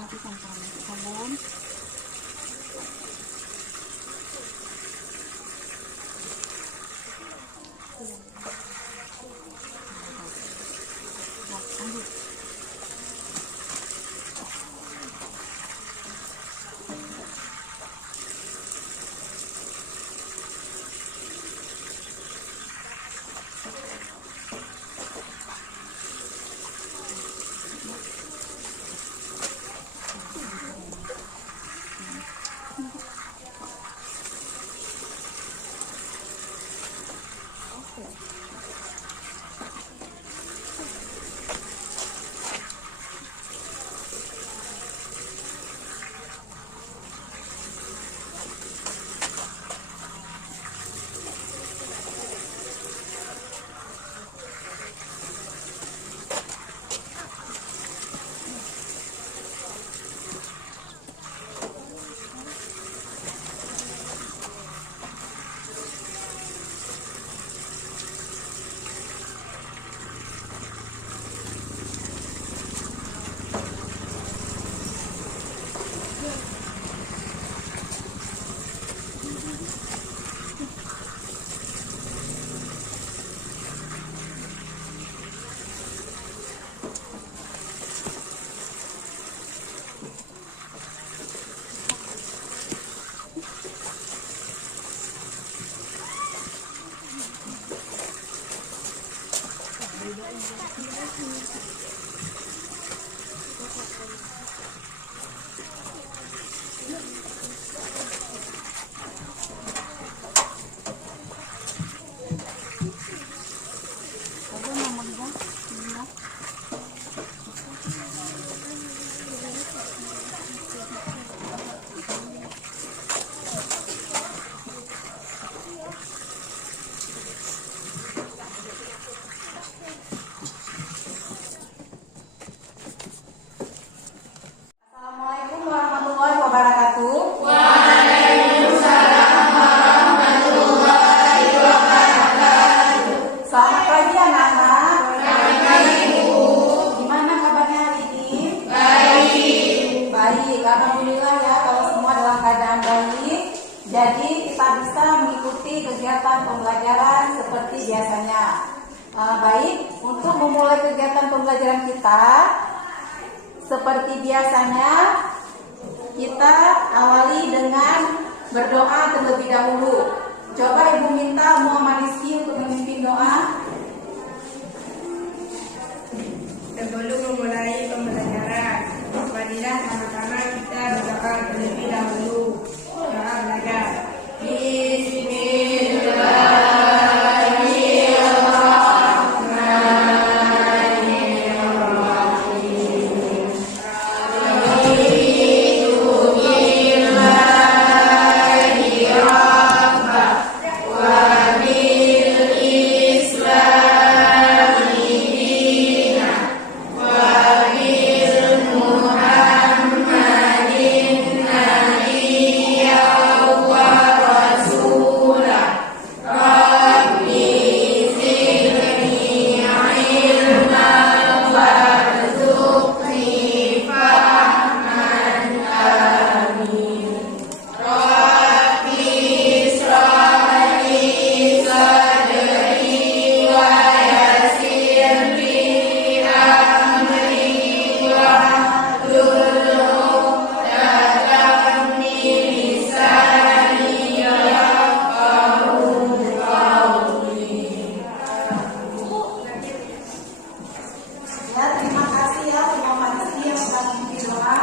matikan sabun. Lanjut. Assalamualaikum warahmatullahi wabarakatuh. Selamat pagi anak-anak. Gimana kabarnya hari ini? Baik, alhamdulillah ya kalau semua dalam keadaan baik. Jadi kita bisa mengikuti kegiatan pembelajaran seperti biasanya. Baik, untuk memulai kegiatan pembelajaran kita seperti biasanya kita awali dengan berdoa terlebih dahulu. Coba Ibu minta Muhammad Rizky untuk memimpin doa. Sebelum memulai pembelajaran, marilah sama-sama kita berdoa terlebih dahulu. Doa belajar. Ya, terima kasih ya Muhammad Rizky yang sudah memimpin doa.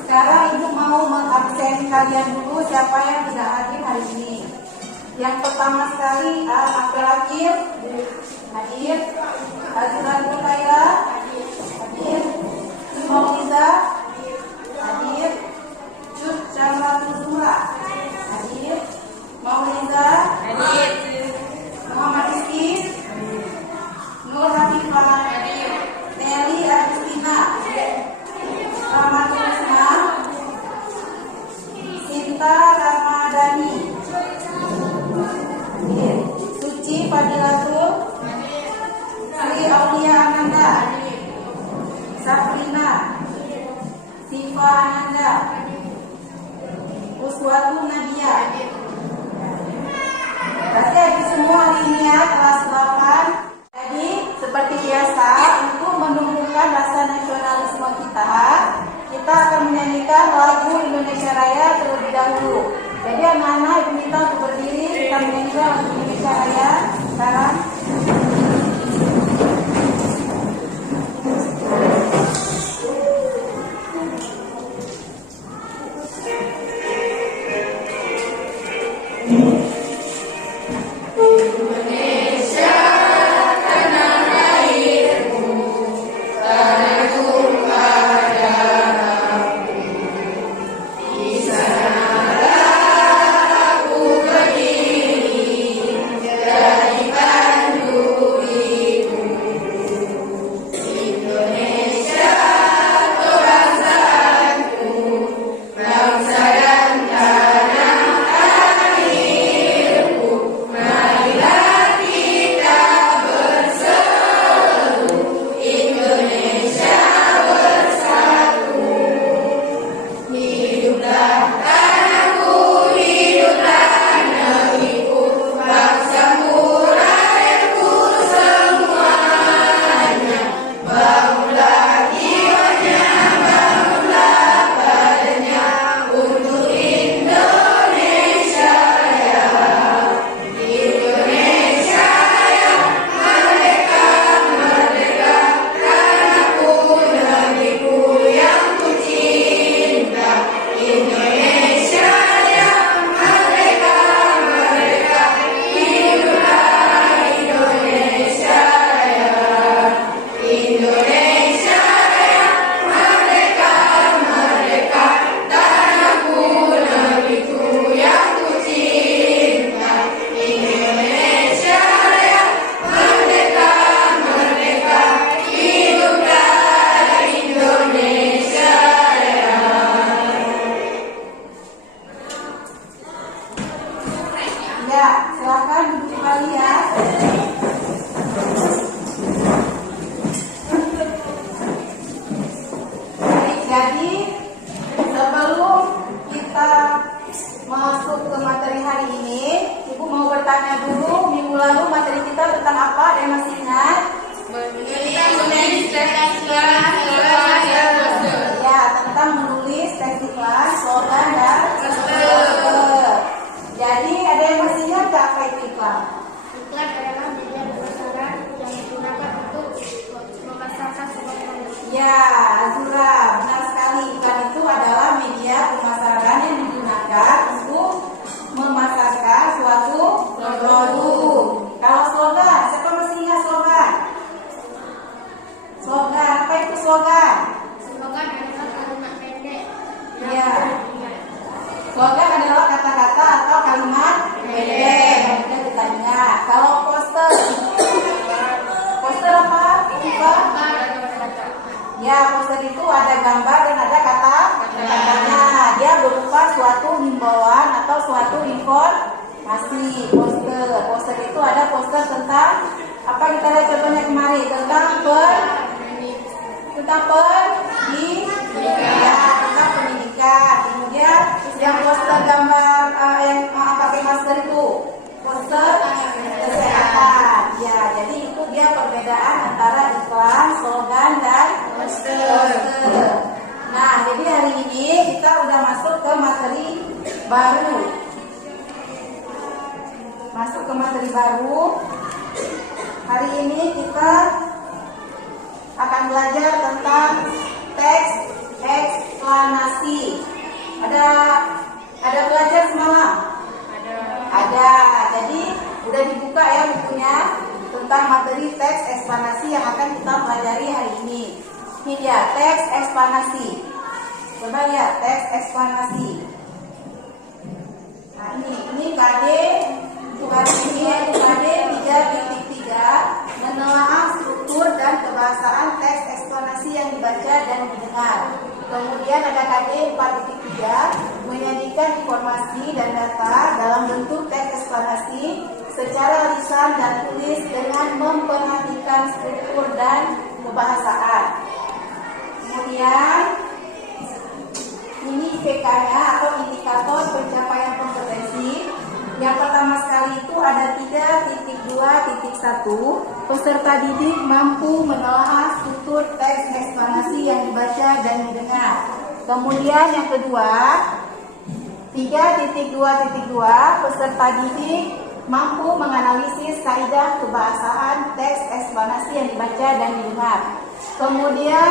Sekarang Ibu mau mengabsen kalian dulu siapa yang tidak hadir hari ini. Yang pertama sekali Abdul Hakim hadir, Azlan Mutaya hadir, Mauliza hadir, Cut Jamlatul Zura hadir, Mauliza hadir, Muhammad Rizky, Nur Habibah hadir, Nelly Agustina, Rahmatul Islam, Sinta Ramadhani, Suci Fadilatul, Sri Aulia Ananda, Sabrina, Siva Ananda, Uswatun Nadia. Berarti adik semua hari ini ya, kelas 8. Jadi seperti biasa, untuk menumbuhkan rasa nasionalisme kita akan menyanyikan lagu Indonesia Raya terlebih dahulu. Jadi anak-anak ibu minta untuk berdiri, kita menyanyikan lagu Indonesia Raya sekarang. Ya, silakan duduk kembali ya. Baik, jadi sebelum kita masuk ke materi hari ini, Ibu mau bertanya dulu, minggu lalu materi kita tentang apa? Ada yang masih ingat? Ya, tentang menulis teks iklan, slogan dan poster. Jadi ada yang masih ingat nggak apa itu iklan? Iklan adalah media pemasaran yang digunakan untuk memasarkan sebuah produk. Ya, Azura, benar sekali. Iklan itu adalah media pemasaran yang digunakan untuk memasarkan suatu produk. Kalau slogan, siapa masih ingat slogan? Slogan, apa itu slogan? Slogan adalah kalimat pendek. Ya. Slogan adalah kata-kata atau kalimat pendek yang mudah kita ingat. Kalau poster, poster apa? Ya, poster itu ada gambar dan ada kata-katanya. Dia berupa suatu himbauan atau suatu informasi. Poster itu ada poster tentang apa, kita lihat contohnya kemarin, tentang pendidikan. Kemudian yang poster gambar yang pakai masker itu poster kesehatan. Ya, jadi itu dia perbedaan antara iklan, slogan dan poster. Nah, jadi hari ini kita udah masuk ke materi baru. Hari ini kita akan belajar tentang teks eksplanasi. Ada belajar semalam? Ada. Jadi udah dibuka ya bukunya tentang materi teks eksplanasi yang akan kita pelajari hari ini. Ini dia teks eksplanasi. Coba lihat teks eksplanasi. Nah ini KD untuk hari ini yaitu KD 3.3 menelaah struktur dan kebahasaan teks eksplanasi yang dibaca dan didengar. Kemudian ada KD 4.3 menyajikan informasi dan data dalam bentuk teks eksplanasi secara lisan dan tulis dengan memperhatikan struktur dan kebahasaan. Kemudian kriteria atau indikator pencapaian kompetensi. Yang pertama sekali itu ada 3.2.1. Peserta didik mampu menelaah struktur teks eksplanasi yang dibaca dan didengar. Kemudian yang kedua, 3.2.2. Peserta didik mampu menganalisis kaidah kebahasaan teks eksplanasi yang dibaca dan didengar. Kemudian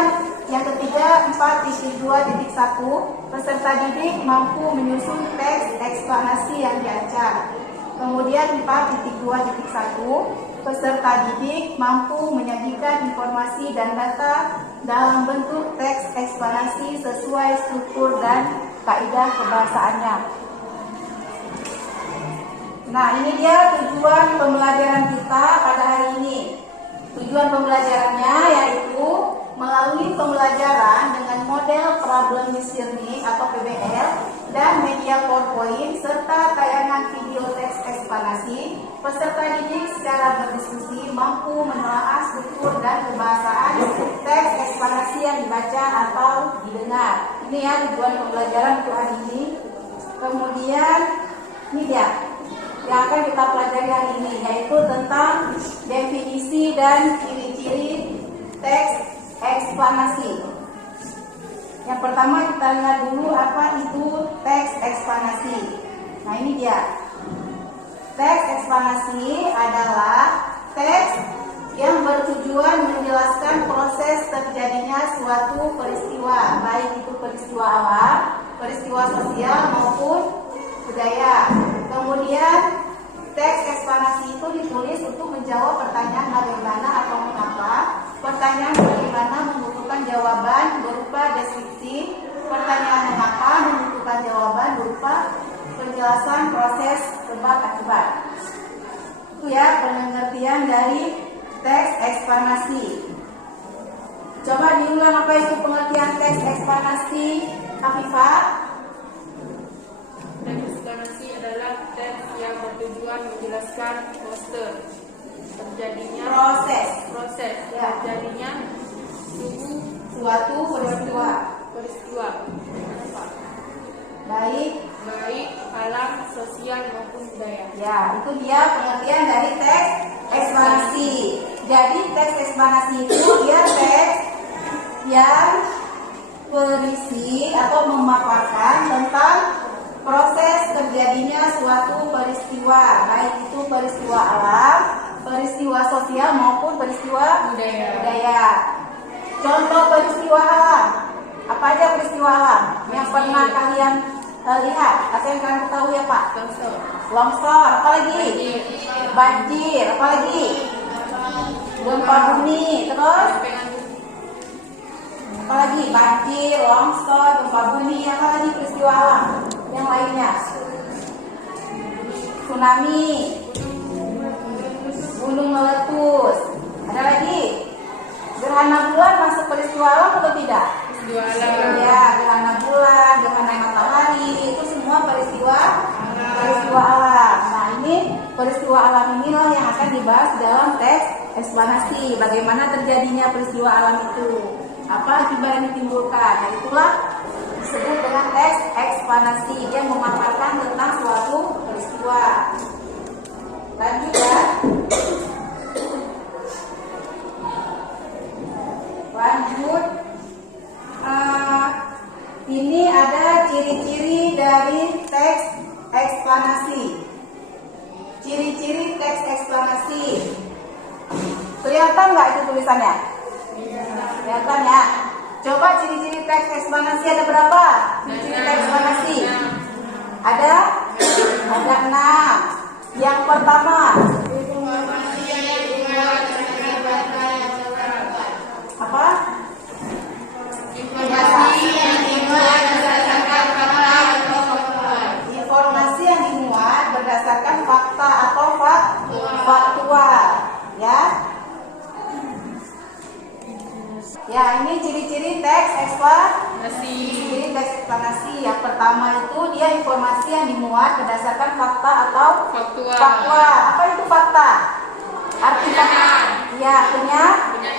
yang ketiga, 4.2.1. Peserta didik mampu menyusun teks eksplanasi yang diacak. Kemudian 4.2.1. Peserta didik mampu menyajikan informasi dan data dalam bentuk teks eksplanasi sesuai struktur dan kaidah kebahasaannya. Nah, ini dia tujuan pembelajaran kita pada hari ini. Tujuan pembelajarannya yaitu melalui pembelajaran dengan model problem listening atau PBL dan media PowerPoint serta tayangan video teks eksplanasi, peserta didik secara berdiskusi mampu menelaah struktur dan kebahasaan teks eksplanasi yang dibaca atau didengar. Ini ya tujuan pembelajaran untuk hari ini. Kemudian ini dia yang akan kita pelajari hari ini, yaitu tentang definisi dan ciri-ciri teks eksplanasi. Yang pertama kita lihat dulu apa itu teks eksplanasi. Nah ini dia. Teks eksplanasi adalah teks yang bertujuan menjelaskan proses terjadinya suatu peristiwa, baik itu peristiwa alam, peristiwa sosial maupun budaya. Kemudian teks eksplanasi itu ditulis untuk menjawab pertanyaan bagaimana atau mengapa. Pertanyaan bagaimana membutuhkan jawaban berupa deskripsi. Pertanyaan mengapa membutuhkan jawaban berupa penjelasan proses sebab akibat. Itu ya pengertian dari teks eksplanasi. Coba diulang apa itu pengertian teks eksplanasi, Afifah? Teks eksplanasi adalah teks yang bertujuan menjelaskan proses Ya. terjadinya Suatu peristiwa, baik alam, sosial maupun budaya. ya, itu dia pengertian dari teks eksplanasi. Jadi teks eksplanasi itu dia teks yang berisi atau memaparkan tentang proses terjadinya suatu peristiwa, baik itu peristiwa alam, peristiwa sosial maupun peristiwa budaya. Contoh peristiwa alam, apa aja peristiwa alam yang pernah kalian lihat atau yang kalian ketahui ya Pak? Longsor, apa lagi? Banjir, apa lagi? Gempa bumi, terus apa lagi? Banjir, longsor, gempa bumi, apa lagi peristiwa alam yang lainnya? Tsunami, gunung meletus, ada lagi? Gerhana bulan masuk peristiwa alam atau tidak? Ya, gerhana bulan, gerhana matahari, itu semua peristiwa alam. Nah, ini peristiwa alam inilah yang akan dibahas dalam teks eksplanasi. Bagaimana terjadinya peristiwa alam itu? Apa akibat yang ditimbulkan? Nah, itulah disebut dengan teks eksplanasi. Dia memaparkan tentang suatu peristiwa. Lanjut ya. Lanjut. Ini ada ciri-ciri dari teks eksplanasi. Ciri-ciri teks eksplanasi. Kelihatan nggak itu tulisannya? Kelihatan ya. Coba ciri-ciri teks eksplanasi ada berapa? Ciri-ciri teks eksplanasi ada 6. Yang pertama, apa? Informasi yang dimuat berdasarkan fakta atau faktual, ya. Ya, ini ciri-ciri teks eksplanasi. Ciri teks eksplanasi yang pertama itu dia informasi yang dimuat berdasarkan fakta atau faktual. Apa itu fakta? Arti fakta? Ya, artinya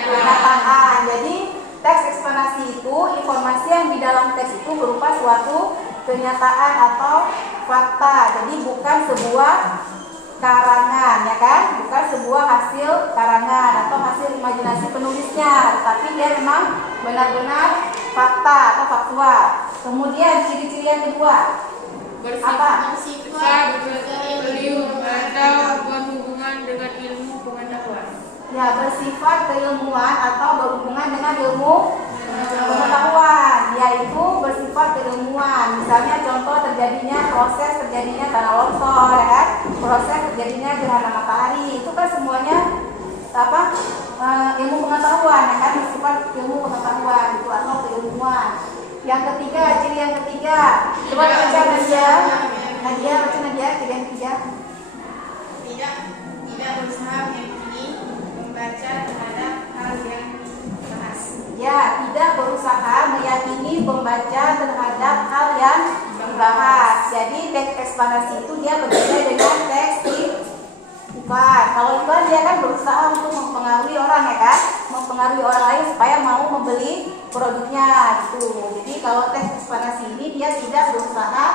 kenyataan. Jadi teks eksplanasi itu informasi yang di dalam teks itu berupa suatu kenyataan atau fakta. Jadi bukan sebuah karangan, ya kan? Bukan sebuah hasil karangan atau hasil imajinasi penulisnya, tapi dia memang benar-benar fakta atau faktual. Kemudian ciri-ciri yang kedua apa? Bersifat Ilmu atau berhubungan dengan ilmu pengetahuan. Ya, bersifat keilmuan atau berhubungan dengan ilmu pengetahuan, yaitu bersifat keilmuan. Misalnya contoh proses terjadinya tanah longsor, ya kan? Proses terjadinya gerhana matahari, itu kan semuanya apa? Ilmu pengetahuan, ya kan? Bersifat ilmu pengetahuan itu atau keilmuan. Yang ketiga, ciri yang ketiga, coba baca Nadia, baca Nadia, ciri yang ketiga. tidak berusaha meyakini membaca terhadap hal yang dibahas. Ya, tidak berusaha meyakini pembaca terhadap hal yang dibahas. Jadi teks eksplanasi itu dia berbeda dengan teks iklan. Kalau iklan dia kan berusaha untuk mempengaruhi orang, ya kan, mempengaruhi orang lain supaya mau membeli produknya gitu. Jadi kalau teks eksplanasi ini dia tidak berusaha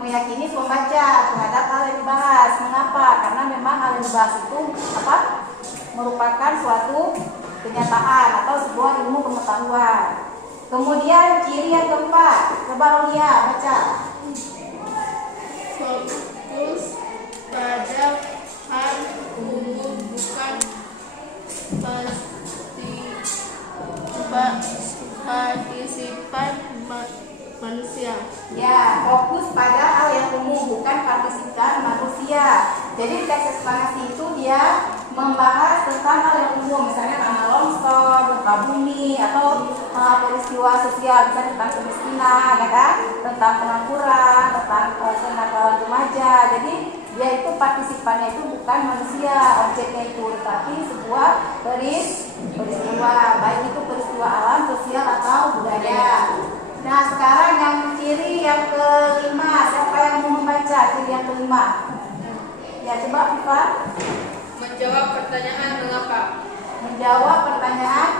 meyakini pembaca terhadap hal yang dibahas. Mengapa? Karena memang hal yang dibahas itu apa? Merupakan suatu kenyataan atau sebuah ilmu pengetahuan. Kemudian ciri yang keempat, coba Aulia baca. Fokus pada hal umum, bukan partisipan manusia. Ya, fokus pada hal yang umum, bukan partisipan manusia. Jadi teks eksplanasi itu dia membahas tentang hal yang umum, misalnya tanah longsor, gempa bumi, atau peristiwa sosial, misalnya tentang kemiskinan, ya kan? Tentang pengangguran, tentang kenakalan remaja. Jadi dia itu partisipannya itu bukan manusia, objeknya itu, tetapi sebuah peristiwa, baik itu peristiwa alam, sosial atau budaya. Nah, sekarang yang ciri yang kelima, siapa yang mau membaca ciri yang kelima? Ya, coba Viva. Menjawab pertanyaan mengapa. Menjawab pertanyaan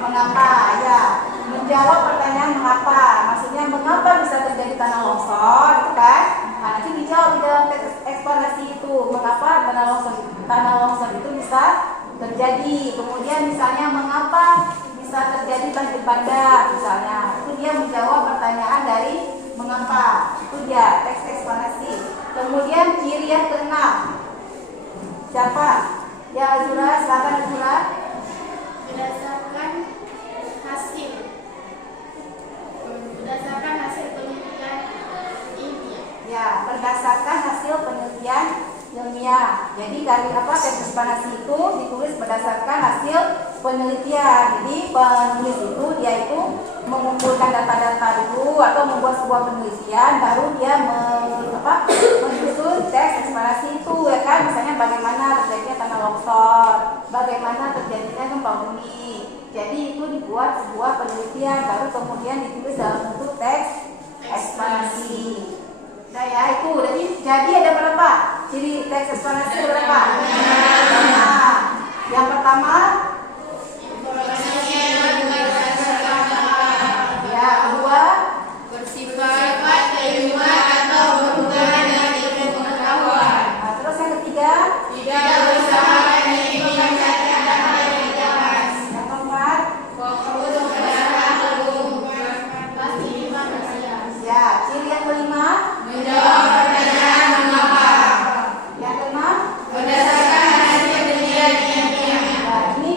mengapa. Ya, menjawab pertanyaan mengapa. Maksudnya mengapa bisa terjadi tanah longsor, itu kan? Nah, nanti dijawab di dalam teks eksplanasi itu, mengapa tanah longsor itu bisa terjadi. Kemudian misalnya mengapa bisa terjadi banjir bandang, misalnya. Itu dia menjawab pertanyaan dari mengapa. Itu dia teks eksplanasi. Kemudian ciri yang keenam. Siapa? Ya, Azura, silakan Azura. Berdasarkan hasil penelitian ilmiah. Ya, berdasarkan hasil penelitian ilmiah. Jadi dari teks eksplanasi itu ditulis berdasarkan hasil penelitian. Jadi penulis itu dia itu mengumpulkan data-data dulu atau membuat sebuah penelitian, baru dia menyusun teks eksplanasi itu, ya kan? Misalnya bagaimana terjadinya tanah longsor, bagaimana terjadinya gempa bumi. Jadi itu dibuat sebuah penelitian, baru kemudian ditulis dalam bentuk teks eksplanasi. Nah ya itu, jadi ada berapa ciri teks eksplanasi? Berapa? Nah, yang pertama, ya, kedua, Bersifat keilmuan atau berhubungan dengan ilmu pengetahuan. nah, terus yang ketiga, Tidak berusaha meyakini membaca terhadap hal yang dibahas. yang keempat, Fokus pada hal umum, bukan partisipan manusia. ya, ciri yang kelima, Menjawab pertanyaan mengapa. yang keenam, Berdasarkan hasil penelitian ilmiah. nah, ini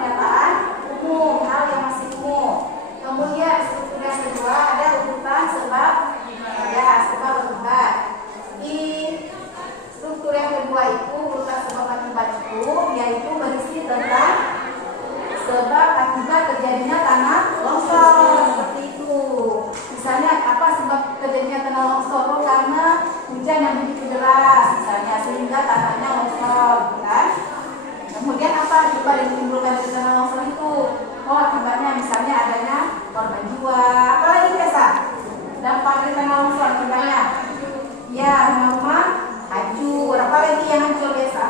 pernyataan umum, hal yang masih umum. Kemudian struktur yang kedua ada urutan sebab, ya sebab akibat. Di struktur yang kedua itu urutan sebab akibat itu yaitu berisi tentang sebab akibat terjadinya tanah longsor, seperti itu. Misalnya apa sebab terjadinya tanah longsor? Karena hujan yang begitu deras, misalnya sehingga tanahnya longsor, kan? Kemudian apa akibat yang ditimbulkan dari tanah longsor itu? Oh, akibatnya misalnya adanya korban jiwa. Apalagi biasa dampak dari tanah longsor akibatnya? Ya, rumah-rumah hancur. Apalagi yang hancur biasa?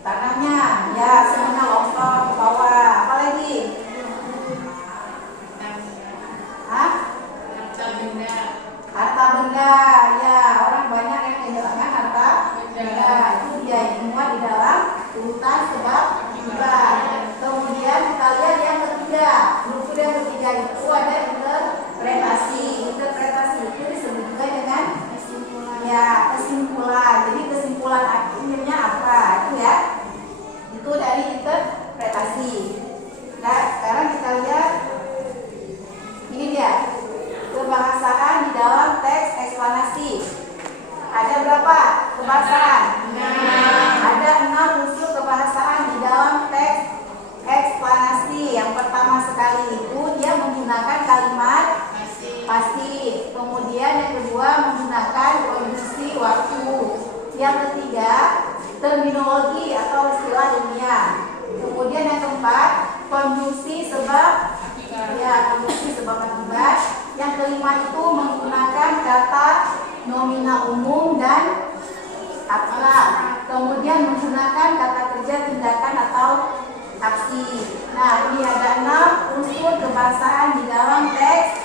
Tanahnya, ya semuanya longsor ke bawah. Apalagi? Hah? Harta benda, ya orang banyak yang kehilangan harta benda. Itu dia semua di dalam urutan sebab akibat. Kemudian kita lihat yang ketiga, struktur yang ketiga itu ada interpretasi. Interpretasi itu disebut juga dengan kesimpulan. Ya, kesimpulan. Jadi kesimpulan akhirnya apa? Itu ya. Itu dari interpretasi. Nah, sekarang kita lihat ini dia. Kebahasaan di dalam teks eksplanasi. Ada berapa kebahasaan? 6. Ada 6 unsur kebahasaan di dalam teks eksplanasi. Yang pertama sekali itu dia menggunakan kalimat pasti. Kemudian yang kedua menggunakan konjungsi waktu. Yang ketiga terminologi atau istilah ilmiah. Kemudian yang keempat konjungsi sebab. Ya, konjungsi sebab akibat. Yang kelima itu menggunakan kata nominal umum dan akhlak. Kemudian menggunakan kata kerja tindakan atau aksi. Nah, ini ada 6 unsur kebahasaan di dalam teks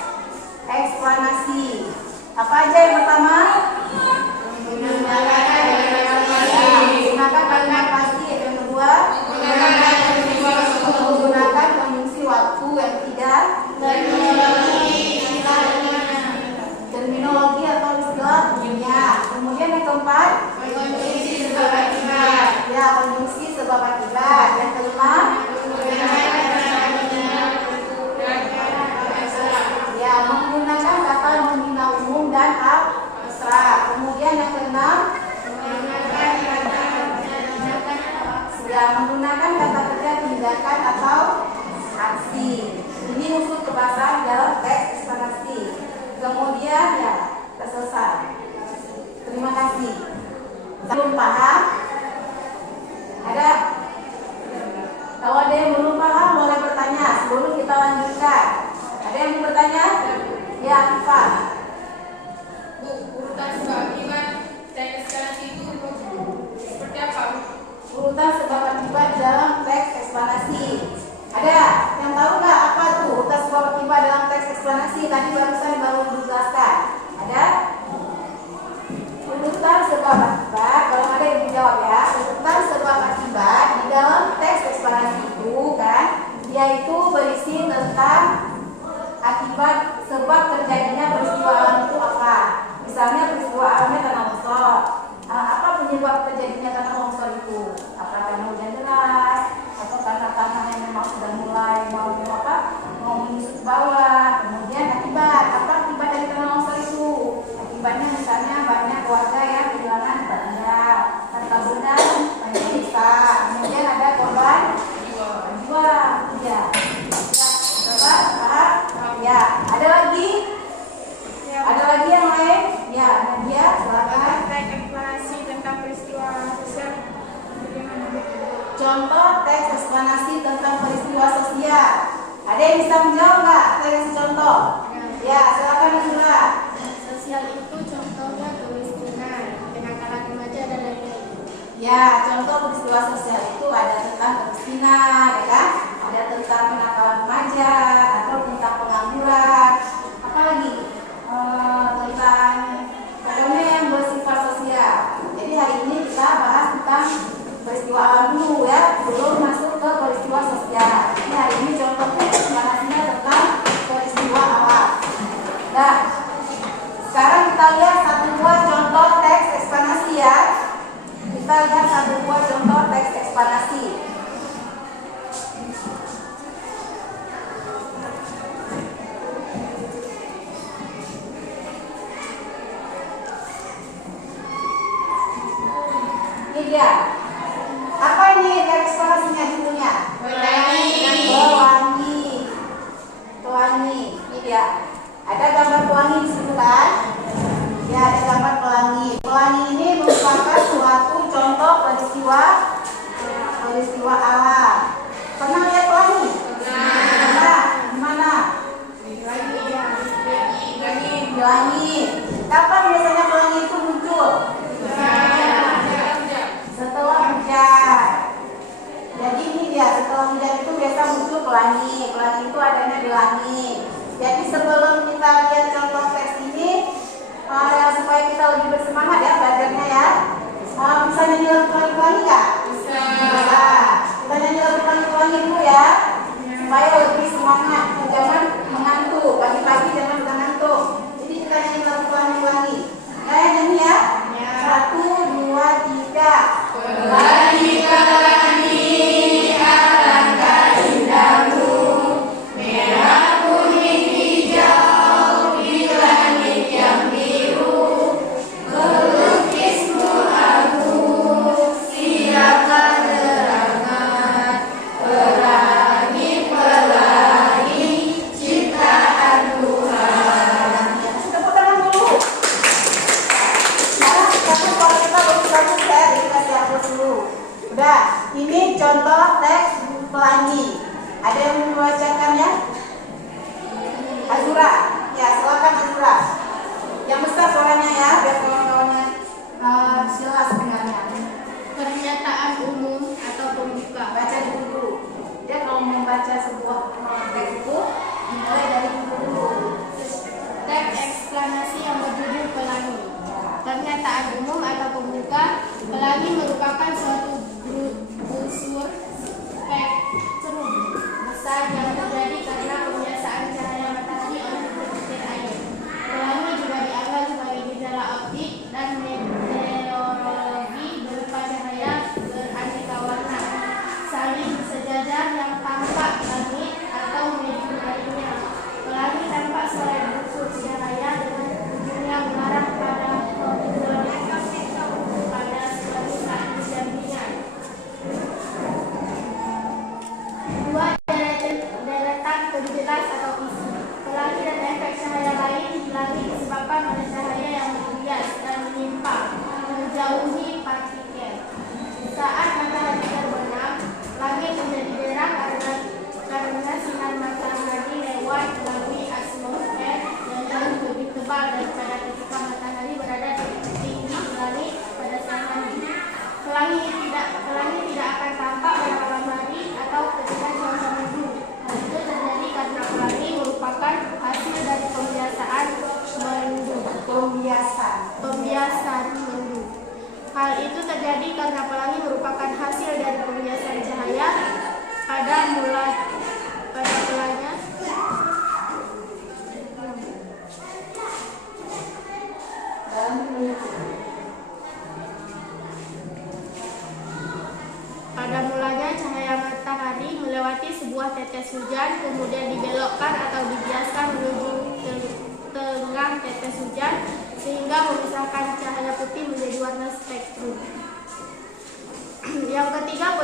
eksplanasi. Apa aja yang pertama? Menggunakan kalimat pasti. Yang kedua menggunakan konjungsi waktu. Yang ketiga terminologi atau istilah ilmiah. Kemudian yang keempat konjungsi sebab akibat. Ya, konjungsi sebab akibat. Yang kelima ya, menggunakan kata nominal umum dan abstrak. Kemudian yang keenam ya, menggunakan kata kerja tindakan atau aksi. Ini unsur kebahasaan dalam teks eksplanasi. Kemudian ya, kita selesai. Terima kasih. Belum paham? Ada? Kalau ada yang belum paham boleh bertanya sebelum kita lanjutkan. Ada yang mau bertanya? Ya, Pak. Bu, urutan sebab akibat teks eksplanasi itu seperti apa, Bu? Urutan sebab akibat dalam teks eksplanasi. Ada yang tahu nggak apa tuh urutan sebab akibat dalam teks eksplanasi? Tadi baru dijelaskan. Ada? Urutan sebab akibat, kalau ada yang menjawab ya. Urutan sebab akibat di dalam teks eksplanasi itu kan, yaitu berisi tentang akibat sebab terjadinya peristiwa alam itu apa. Misalnya peristiwa alamnya tanah longsor. Apa penyebab terjadinya tanah longsor itu? Apa karena hujan deras? Atau karena tanahnya memang sudah mulai mau menyusut bawah? Kemudian akibat apa akibat dari tanah longsor itu? Akibatnya misalnya banyak warga yang kehilangan benda, harta benda banyak rusak. Kemudian ada korban jiwa. Ya, dapat paham? Ya, ada lagi? Ada lagi yang lain? Ya, Nadia, silakan. Teks eksplanasi tentang peristiwa sosial. Bagaimana? Contoh teks eksplanasi tentang peristiwa sosial. Ada yang bisa menjawab nggak? Saya kasih contoh. Ya, silakan Nazura. Sosial itu contohnya kemiskinan, kenakalan remaja dan lain-lain. Ya, contoh peristiwa sosial itu ada tentang kemiskinan, ya kan? Ada tentang kenakalan remaja atau tentang pengangguran. Apa lagi? Tentang pokoknya yang bersifat sosial. Jadi hari ini kita bahas tentang peristiwa alam dulu ya, belum masuk ke peristiwa sosial. Jadi hari ini contoh eksplanasinya tentang peristiwa alam. Nah, sekarang kita lihat satu buah contoh teks eksplanasi ya. Kita lihat satu buah contoh teks eksplanasi. peristiwa alam. Pernah lihat pelangi? Pernah. Di mana? Di langit. Kapan biasanya pelangi itu muncul? Setelah hujan. Jadi ini dia, setelah hujan itu biasa muncul pelangi. Pelangi itu adanya di langit. Jadi sebelum kita lihat contoh teks ini, supaya kita lebih bersemangat ya belajarnya ya. Bisa nyanyi lagu pelangi nggak? Bisa. Kita nyanyi lagu pelangi dulu ya, supaya lebih semangat. Jangan mengantuk. Pagi-pagi jangan mengantuk. Jadi kita nyanyi lagu pelangi. Kayak nyanyi ya. 1, 2, 3. Pelangi pelangi alangkah indahmu, merah kuning hijau di langit yang biru. Pelukismu aku, siapkan terangan. Pelangi pelangi ciptaan Tuhan. Tepuk tangan dulu. Nah, sekarang kalau kita bagus-bagus ya, dikasih hapus dulu. Udah, ini contoh teks pelangi. Ada yang mau membacakan ya? Azura, ya silakan Azura. Yang besar suaranya ya, biar kawan-kawannya jelas dengarnya. Pernyataan umum atau pembuka. Baca dulu. Dia kalau membaca sebuah teks itu dimulai dari buku dulu. Teks eksplanasi yang berjudul Pelangi. Pernyataan umum atau pembuka. Pelangi merupakan suatu busur spektrum besar yang terjadi karena pembiasaan cahaya matahari oleh petir air. Pelangi juga dianggap sebagai gejala optik dan meteorologi berupa cahaya beraneka warna saling sejajar yang tampak langit atau medium lainnya. Pelangi tampak sebagai busur cahaya dengan ujungnya mengarah pada horizon pada suatu saat berdampingan. Dua, deretan penjelas atau isi. Pelangi dan efek cahaya lain di langit disebabkan oleh cahaya yang berhias dan menimpa menjauhi partikel. Saat matahari terbenam, langit menjadi terang karena sinar matahari lewat melalui atmosfer yang jauh lebih tebal daripada ketika matahari berada tinggi di langit pada siang hari. Pelangi tidak akan tampak pada malam hari atau ketika cuaca mendung. Hal itu terjadi karena pelangi merupakan hasil dari pembiasaan mendung. Pembiasan mendung. Hal itu terjadi karena pelangi merupakan hasil dari pembiasan cahaya pada mulanya. Pada mulanya cahaya matahari melewati sebuah tetes hujan, kemudian dibelokkan atau dibiaskan menuju tengah tetes hujan sehingga memisahkan cahaya putih menjadi warna spektrum. Yang ketiga,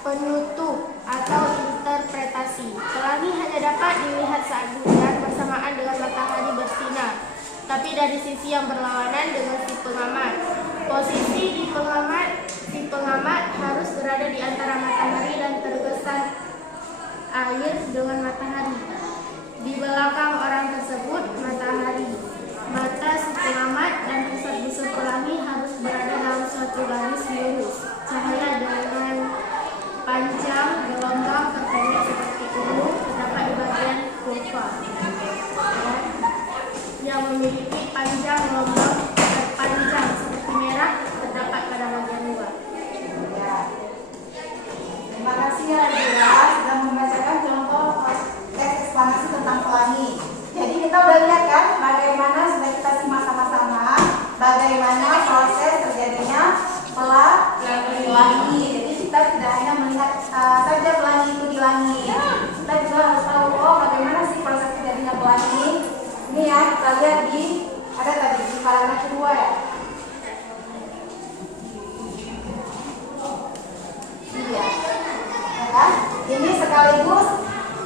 penutup atau interpretasi. Pelangi hanya dapat dilihat saat hujan bersamaan dengan matahari bersinar, tapi dari sisi yang berlawanan dengan si pengamat. Posisi si pengamat harus berada di antara matahari dan terkesan air dengan matahari. Di belakang orang tersebut matahari. Mata si pengamat dan pusat busur pelangi harus berada dalam suatu garis lurus. Cahaya dengan panjang gelombang terpendek seperti ungu terdapat di bagian kurva, yang memiliki panjang gelombang terpanjang seperti merah terdapat pada bagian luar. Ya. Terima kasih ya Azura sudah membacakan contoh teks eksplanasi tentang pelangi. Jadi kita udah lihat kan bagaimana, sudah kita simak sama-sama bagaimana proses terjadinya pelangi. Jadi kita tidak hanya melihat saja pelangi itu di langit, kita juga harus tahu bagaimana sih proses terjadinya pelangi. Ini ya kita lihat ada tadi di paragraf kedua ya. Iya, ya kan? Ini sekaligus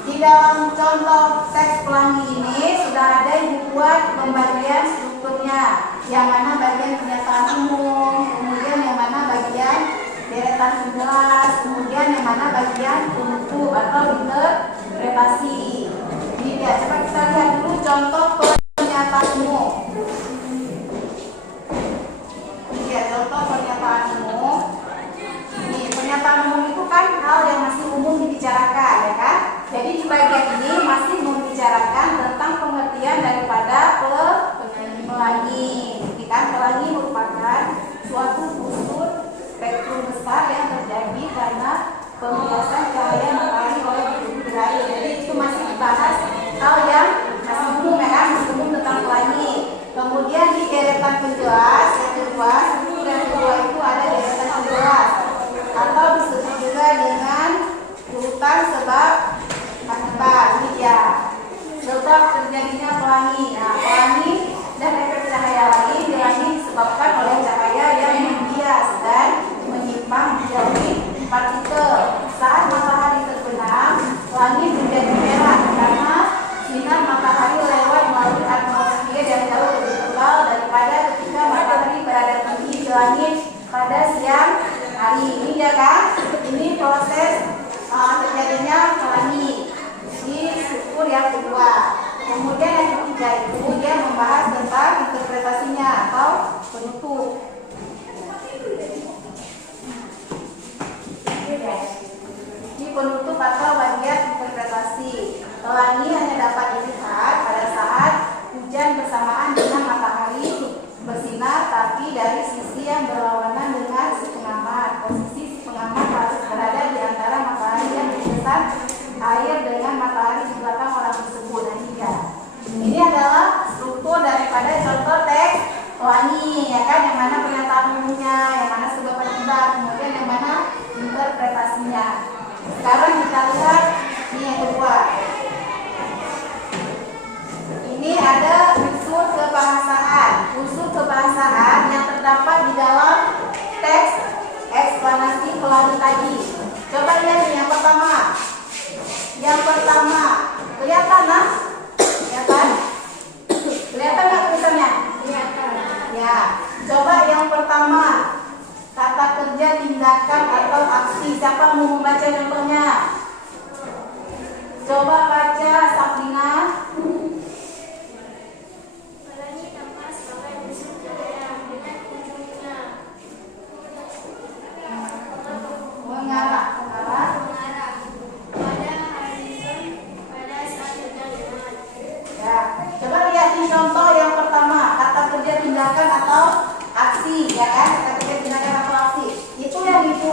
di dalam contoh teks pelangi ini sudah ada yang dibuat pembagian strukturnya, yang mana bagian pernyataan umum, kemudian yang mana bagian deretan penjelas, kemudian kemudian yang mana bagian penutup atau interpretasi. Ini dia, coba kita lihat dulu contoh pernyataan umum. Ini dia contoh pernyataan umum. Ini pernyataan umum itu kan hal yang masih umum dibicarakan, ya kan? Jadi di bagian ini masih membicarakan tentang pengertian daripada pelangi. Kan pelangi merupakan suatu unsur spektrum besar yang terjadi karena pembiasan cahaya matahari oleh bumi air. Jadi itu masih dibahas hal yang masih umum, ya kan? Masih umum tentang pelangi. Kemudian di deretan penjelas yang kedua, struktur yang kedua itu ada deretan penjelas atau disebut juga dengan urutan sebab akibat. Ini dia sebab terjadinya pelangi. Nah, pelangi dan efek cahaya lain disebabkan oleh cahaya yang membias dan menyimpang menjauhi partikel. Saat matahari terbenam, langit menjadi merah karena sinar matahari lewat melalui atmosfer yang jauh lebih tebal daripada ketika matahari berada tinggi di langit pada siang hari. Ini ya kan? Ini proses terjadinya pelangi di struktur yang kedua. Kemudian yang ketiga itu dia membahas tentang interpretasinya atau penutup. Ini penutup atau bagian interpretasi. Pelangi hanya dapat dilihat pada saat hujan bersamaan dengan matahari bersinar, tapi dari sisi yang berlawanan dengan si pengamat. Posisi si pengamat harus berada di antara matahari yang berkesan air dengan matahari di belakang orang tersebut. Nah, ini adalah struktur daripada contoh teks pelangi, ya kan? Yang mana pernyataan umumnya, yang mana sebab akibat, kemudian yang mana interpretasinya. Sekarang kita lihat ini yang kedua. Ini ada unsur kebahasaan. Unsur kebahasaan yang terdapat di dalam teks eksplanasi pelangi tadi. Coba lihat nih yang pertama. Yang pertama, kelihatan nah? Kelihatan? Kelihatan nggak tulisannya? Kelihatan. Ya. Coba yang pertama, kata kerja, tindakan atau aksi. Siapa mau membaca contohnya? Coba baca, Sabrina. Pelangi tampak sebagai unsur cahaya dengan ujungnya Mengarah. mengarah pada horizon pada saat terjadi. Ya. Coba lihat di contoh yang pertama, kata kerja, tindakan atau aksi, ya kan? Kata kerja, tindakan atau aksi. Itu yang ibu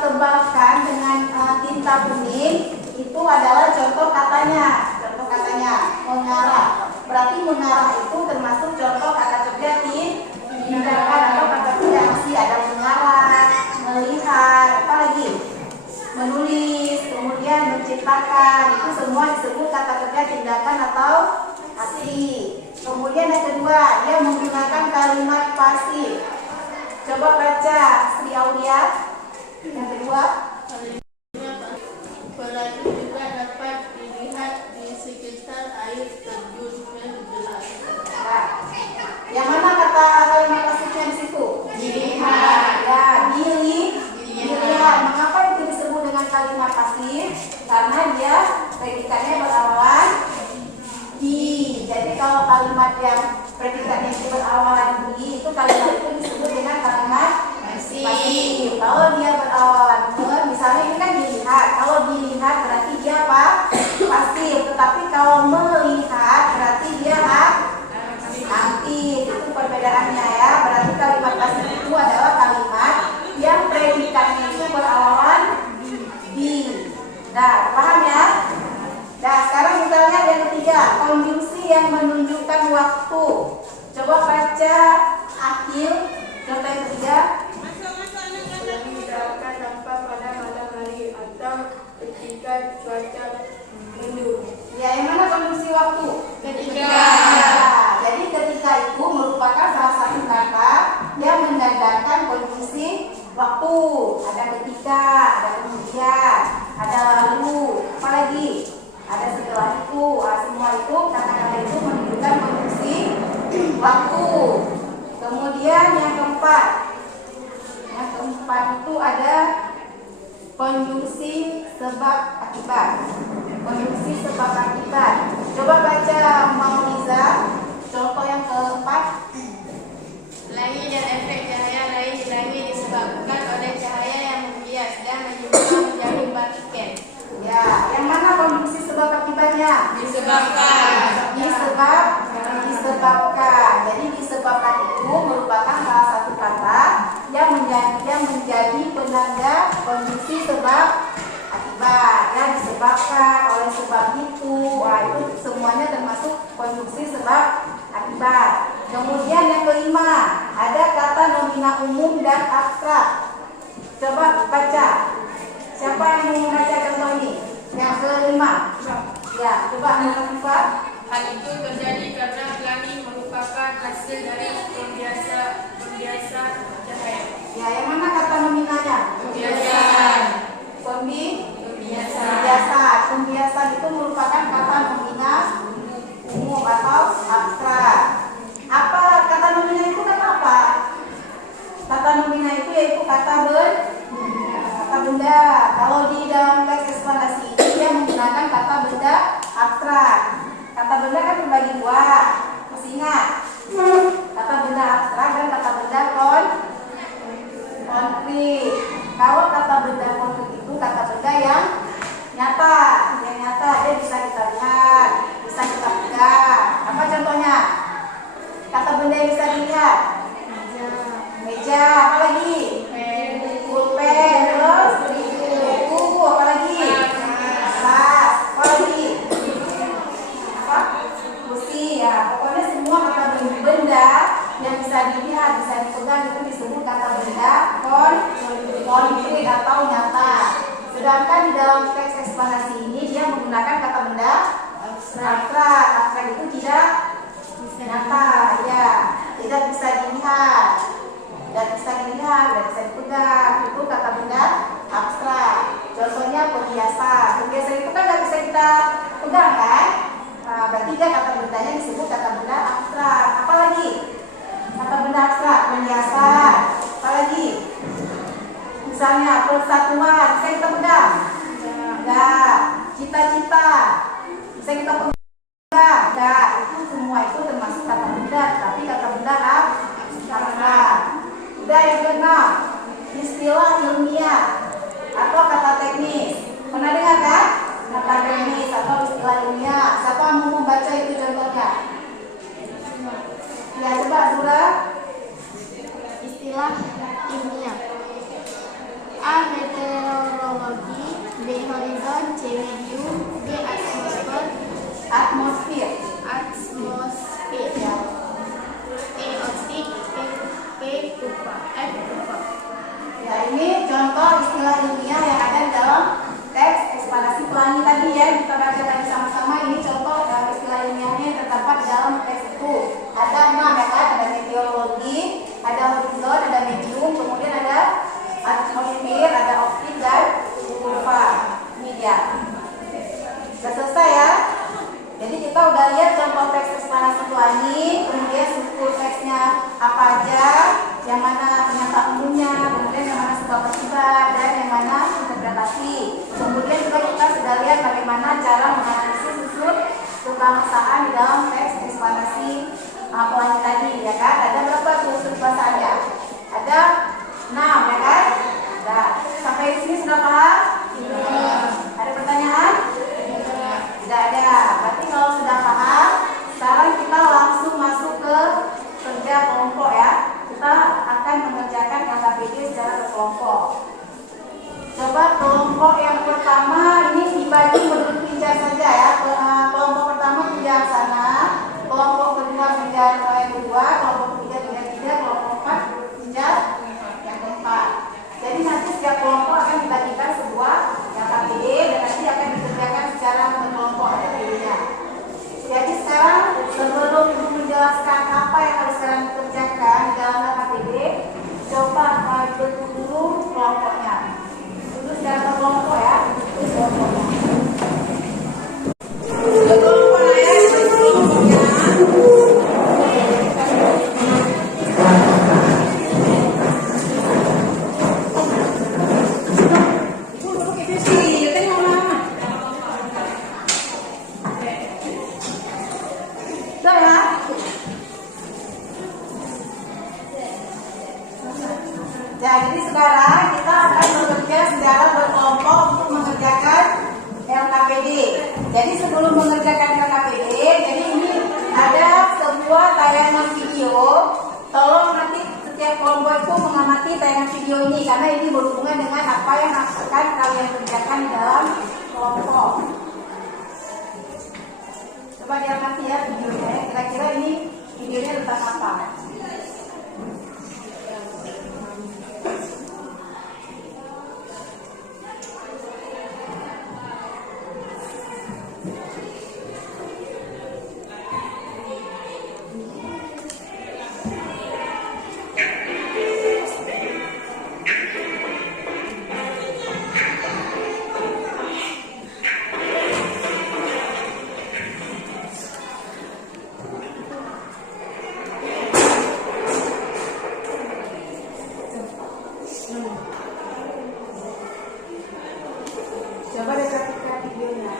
tebalkan dengan tinta kuning. Itu adalah contoh katanya. Contoh katanya mengarah. Berarti mengarah itu termasuk contoh kata kerja tindakan atau kata kerja aksi. Ada mengarah, melihat, apa lagi? Menulis, kemudian menciptakan. Itu semua disebut kata kerja tindakan atau aksi. Kemudian yang kedua, dia menggunakan kalimat pasif. Coba baca Sri Aulia. Yang kedua, Pelangi juga dapat dilihat di sekitar air terjun menjelas. nah, yang mana kata kalimat pasifnya di situ? Dilihat. Ya, dilihat. Mengapa itu disebut dengan kalimat pasif? Karena dia predikatnya berawalan di. Jadi kalau kalimat yang predikatnya itu berawalan di, itu kalimat itu disebut dengan kalimat pasif. Kalau dia berawalan ke, misalnya ini kan dilihat. Kalau dilihat berarti dia apa? Pasif. Tetapi kalau melihat berarti dia aktif. Itu perbedaannya ya. Berarti kalimat pasif itu adalah kalimat yang predikatnya itu berawalan di. Nah, paham ya? Nah, sekarang kita lihat yang ketiga, konjungsi yang menunjukkan waktu. Coba baca Akil, contoh yang ketiga. Pelangi dapat tampak pada malam hari atau ketika cuaca mendung. Ya, yang mana konjungsi waktu? Ketika. Jadi ketika itu merupakan salah satu kata yang menandakan konjungsi waktu. Ada ketika, ada kemudian, ada lalu, apa lagi? Ada setelah itu. Semua itu kata-kata itu menunjukkan konjungsi waktu. Kemudian yang keempat itu ada konjungsi konjungsi sebab akibat. Konjungsi sebab akibat. Coba baca Mauniza. Contoh yang keempat. Pelangi dan efek cahaya lain di langit disebabkan oleh cahaya yang membias dan menyumbang menjadi partikel. Ya, yang mana konjungsi sebab akibatnya? Disebabkan. Disebabkan. Jadi disebabkan itu merupakan salah satu kata yang menjadi penanda konjungsi sebab akibat. Ya, disebabkan oleh sebab itu. Wah, itu semuanya termasuk konjungsi sebab akibat. Kemudian yang kelima, ada kata nomina umum dan abstrak. Coba baca. Siapa yang mau membaca contoh ini? Yang kelima. Ya, coba Hanifah. Hal itu terjadi karena pelangi merupakan hasil dari pembiasa cahaya. Ya, yang mana kata nominanya? Pembiasan. Pembiasan. Pembiasan itu merupakan kata nomina umum atau abstrak. Apa kata nomina itu kata apa? Kata nomina itu yaitu kata benda. Kalau di dalam teks eksplanasi ini dia menggunakan kata benda abstrak. Kata benda kan terbagi dua. Masih ingat? Kata benda abstrak dan kata benda konkret. Kalau kata benda konkret itu kata benda yang nyata. Yang nyata dia bisa kita lihat, bisa kita pegang. Apa contohnya? Kata benda yang bisa dilihat. Meja, apa lagi? Pulpen, terus buku, apa lagi? Kelas, apa lagi? Apa? Kursi, ya. Pokoknya semua kata benda yang bisa dilihat, bisa dipegang itu disebut kata benda konkret atau nyata. Sedangkan di dalam teks eksplanasi ini dia menggunakan kata benda abstrak. Abstrak itu tidak nyata, ya, tidak bisa dilihat. Dan bisa dilihat, dan bisa dipegang. Itu kata benda abstrak. Contohnya pembiasan. Pembiasan itu kan nggak bisa kita pegang kan? Nah, berarti dia kata bendanya disebut kata benda abstrak. Apa lagi? Kata benda abstrak, pembiasan. Apa lagi? Misalnya persatuan, bisa kita pegang? Enggak. Cita-cita, bisa kita pegang? Enggak. Itu semua itu termasuk kata benda, tapi kata benda abstrak. Udah, yang keenam, istilah ilmiah atau kata teknis. Pernah dengar kan? Kata teknis atau istilah ilmiah. Siapa mau membaca itu contohnya? Ya, coba Zura. Istilah ilmiah: A. Meteorologi, B. Horizon, C. Medium, D. Atmosfer. Atmosfer. Ya. E. Optik, P. Kurva, F. Kurva. Ya, ini contoh istilah ilmiah yang ada dalam teks eksplanasi pelangi tadi ya. Kita baca tadi sama-sama. Ini contoh istilah ilmiahnya yang terdapat dalam teks itu. Ada 6 ya kan? Ada meteorologi, ada horizon, ada medium, kemudian ada atmosfer, ada optik dan kurva. Ini dia. Sudah selesai ya. Jadi kita udah lihat contoh teks eksplanasi pelangi, kemudian struktur teksnya apa aja, yang mana pernyataan umumnya, kemudian yang mana sebab akibat, dan yang mana interpretasi. Kemudian juga kita sudah lihat bagaimana cara menganalisis unsur kebangsaan di dalam teks eksplanasi pelangi tadi, ya kan? Ada berapa tuh unsur kebangsanya? Ada 6, ya kan? Nah, sampai di sini sudah paham? Ada pertanyaan? Tidak ada. Berarti kalau sudah paham, sekarang kita langsung masuk ke kerja kelompok ya. Kita akan mengerjakan LKPD secara berkelompok. Coba kelompok yang pertama. Jadi sebelum mengerjakan KKPD, jadi ini ada sebuah tayangan video. Tolong nanti setiap kelompok itu mengamati tayangan video ini karena ini berhubungan dengan apa yang akan kalian kerjakan dalam kelompok. Coba diamati ya videonya. Kira-kira ini videonya tentang apa? Coba perhatikan videonya.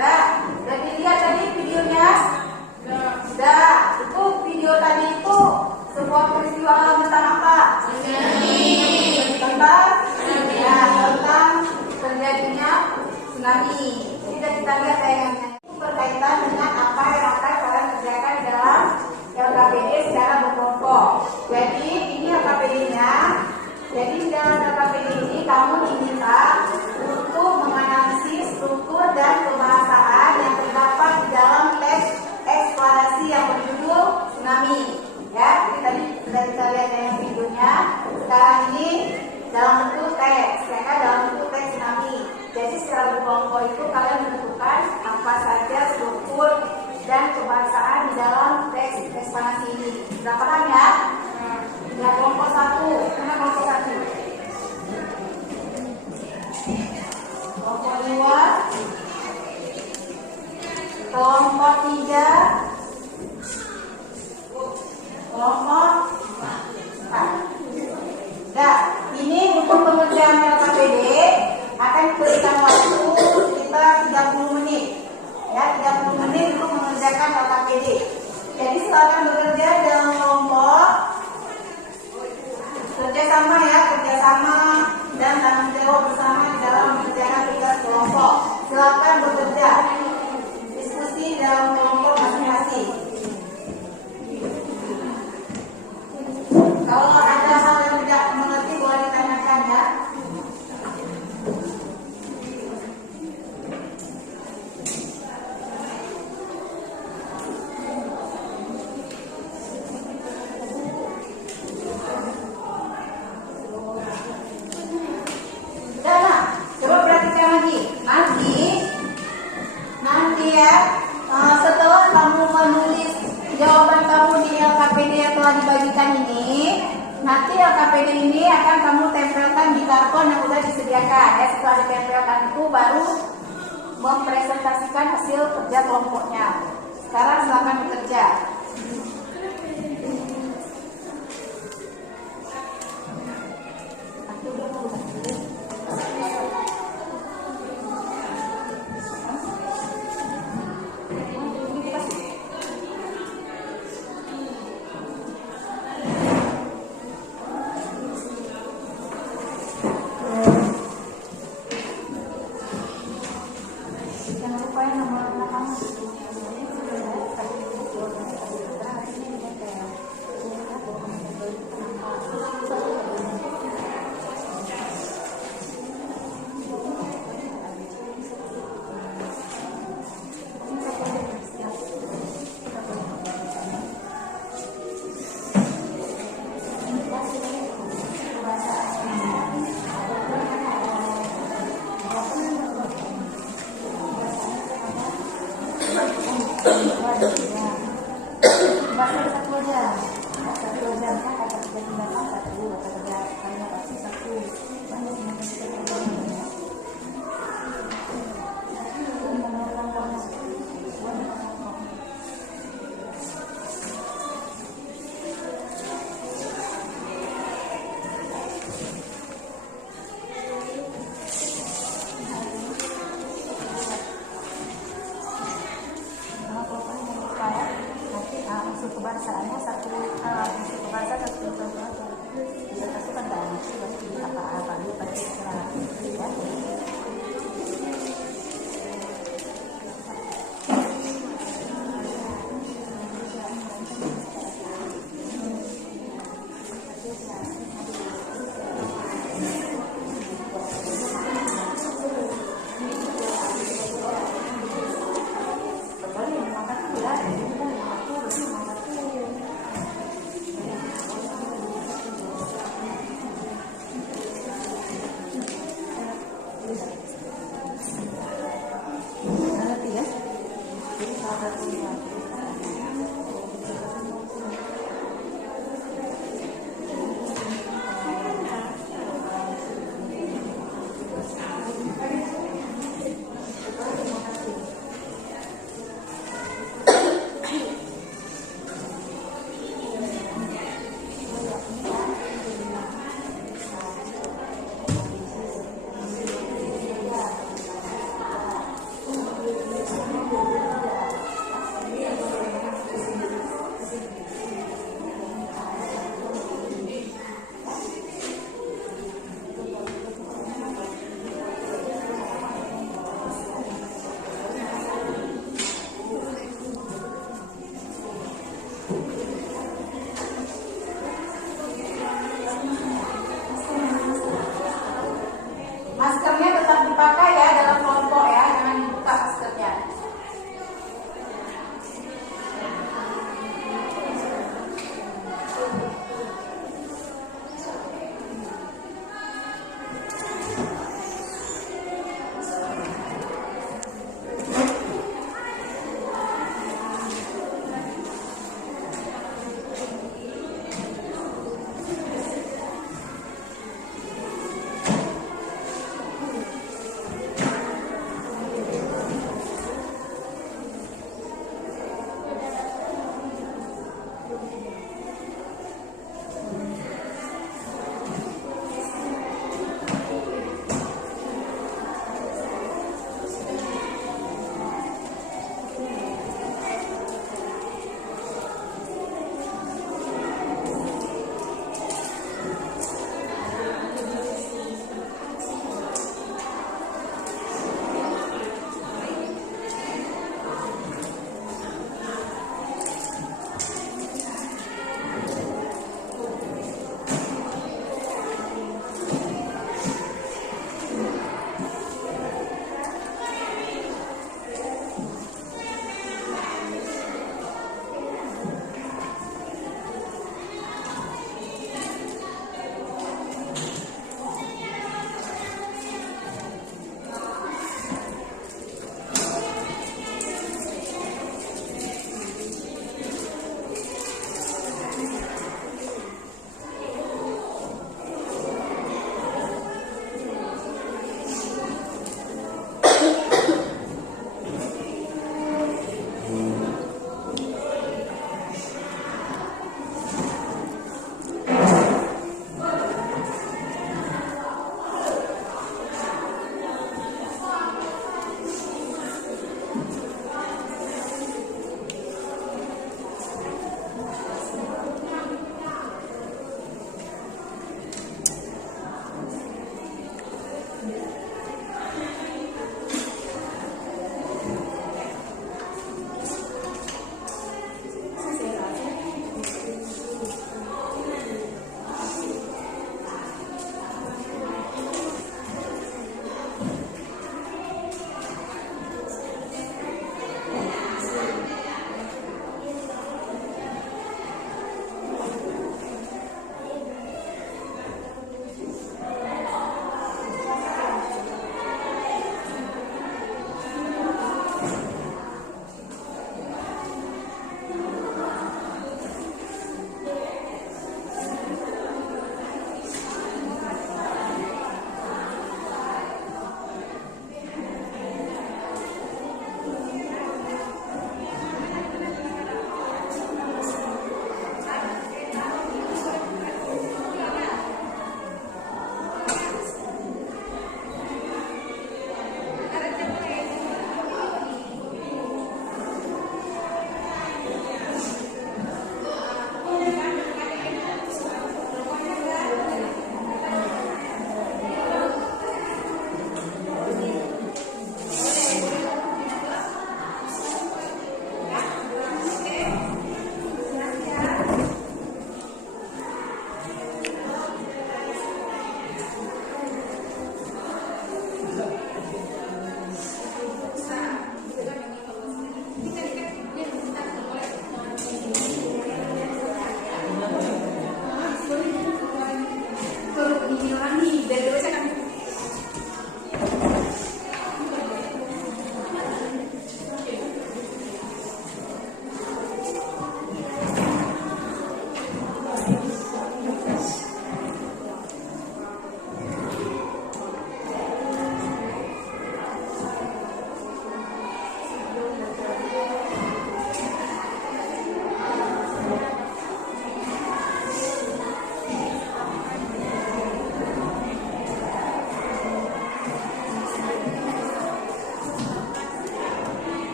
Udah dilihat tadi videonya? Sudah. Itu video tadi itu sebuah peristiwa tentang apa? Tentang terjadinya tsunami. Jadi kita lihat tayangannya. Itu berkaitan dengan apa yang akan kalian kerjakan dalam LKPD secara berkelompok. Jadi ini LKPD-nya. Jadi dalam LKPD ini kamu diminta untuk menganalisis struktur dan kebahasaan yang terdapat di dalam teks eksplanasi yang berjudul tsunami. Ya, jadi tadi sudah kita lihat yang videonya. Sekarang ini dalam bentuk teks, ya kan, dalam bentuk teks tsunami. Jadi secara berkelompok itu kalian menentukan apa saja struktur dan kebahasaan di dalam teks eksplanasi ini. Sudah paham ya? Ya, kelompok 1. Mana kelompok 1? Kelompok 2. Kelompok 3. Kelompok 4. Nah, ini untuk pengerjaan LKPD akan diberikan waktu sekitar 30 menit. Ya, 30 menit untuk mengerjakan LKPD. Jadi silakan bekerja dalam kelompok. Kerjasama dan tanggung jawab bersama di dalam mengerjakan tugas kelompok. Silakan bekerja, diskusi dalam kelompok masing-masing. Kalau ada hal yang tidak mengerti boleh ditanyakan ya. Coba perhatikan lagi. Nanti ya, setelah kamu menulis jawaban kamu di LKPD yang telah dibagikan ini, nanti LKPD ini akan kamu tempelkan di karton yang sudah disediakan. Ya, setelah ditempelkan itu baru mempresentasikan hasil kerja kelompoknya. Sekarang silakan bekerja. Jangan lupa ya nama kamu. Baca satu aja. Satu aja. Kata 38 satu. Kata kalian pasti satu. Banyak yang unsur kebangsanya satu, unsur kebangsa satu aja. Bisa kasih kan apa-apa dia pasti serah ya. Ngerti ya? Jadi salah satunya.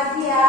lagi ya.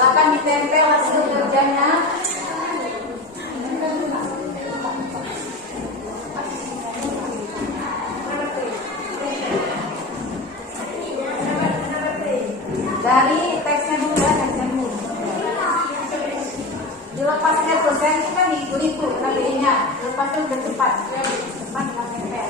Silakan ditempel hasil kerjanya. Dari teksnya dulu ya, teksnya dulu. Dilepasnya tuh, saya itu kan itu KBI-nya. Lepasnya udah cepat. Cepat dengan tempel.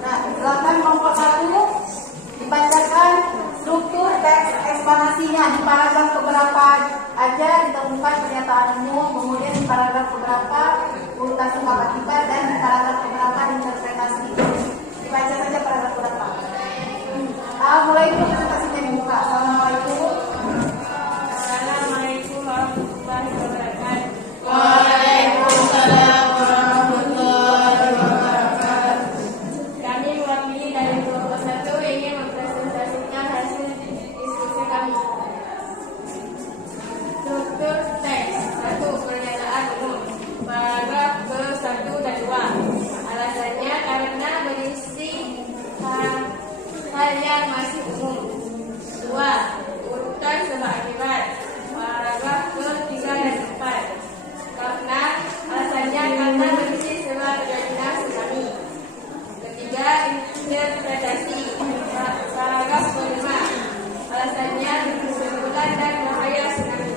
Nah, silakan kelompok 1 dibacakan struktur teks eksplanasinya di paragraf keberapa aja ditemukan pernyataan umum, kemudian di paragraf keberapa urutan sebab akibat, dan di paragraf keberapa interpretasi. Dibaca saja paragraf keberapa. Mulai dulu presentasinya dibuka. Assalamualaikum. Assalamualaikum warahmatullahi wabarakatuh. Waalaikumsalam warahmatullahi wabarakatuh. Kami mewakili dari kelompok 1 ingin mempresentasikan hasil diskusi kami. Struktur teks 1. Pernyataan umum. Paragraf ke-1 dan 2. Alasannya karena berisi hal yang masih umum. 2. Urutan sebab akibat. Paragraf ke-3 dan 4. Karena alasannya karena berisi sebab terjadinya tsunami. Ketiga, interpretasi. Paragraf ke-5. Alasannya kesimpulan dan bahaya tsunami.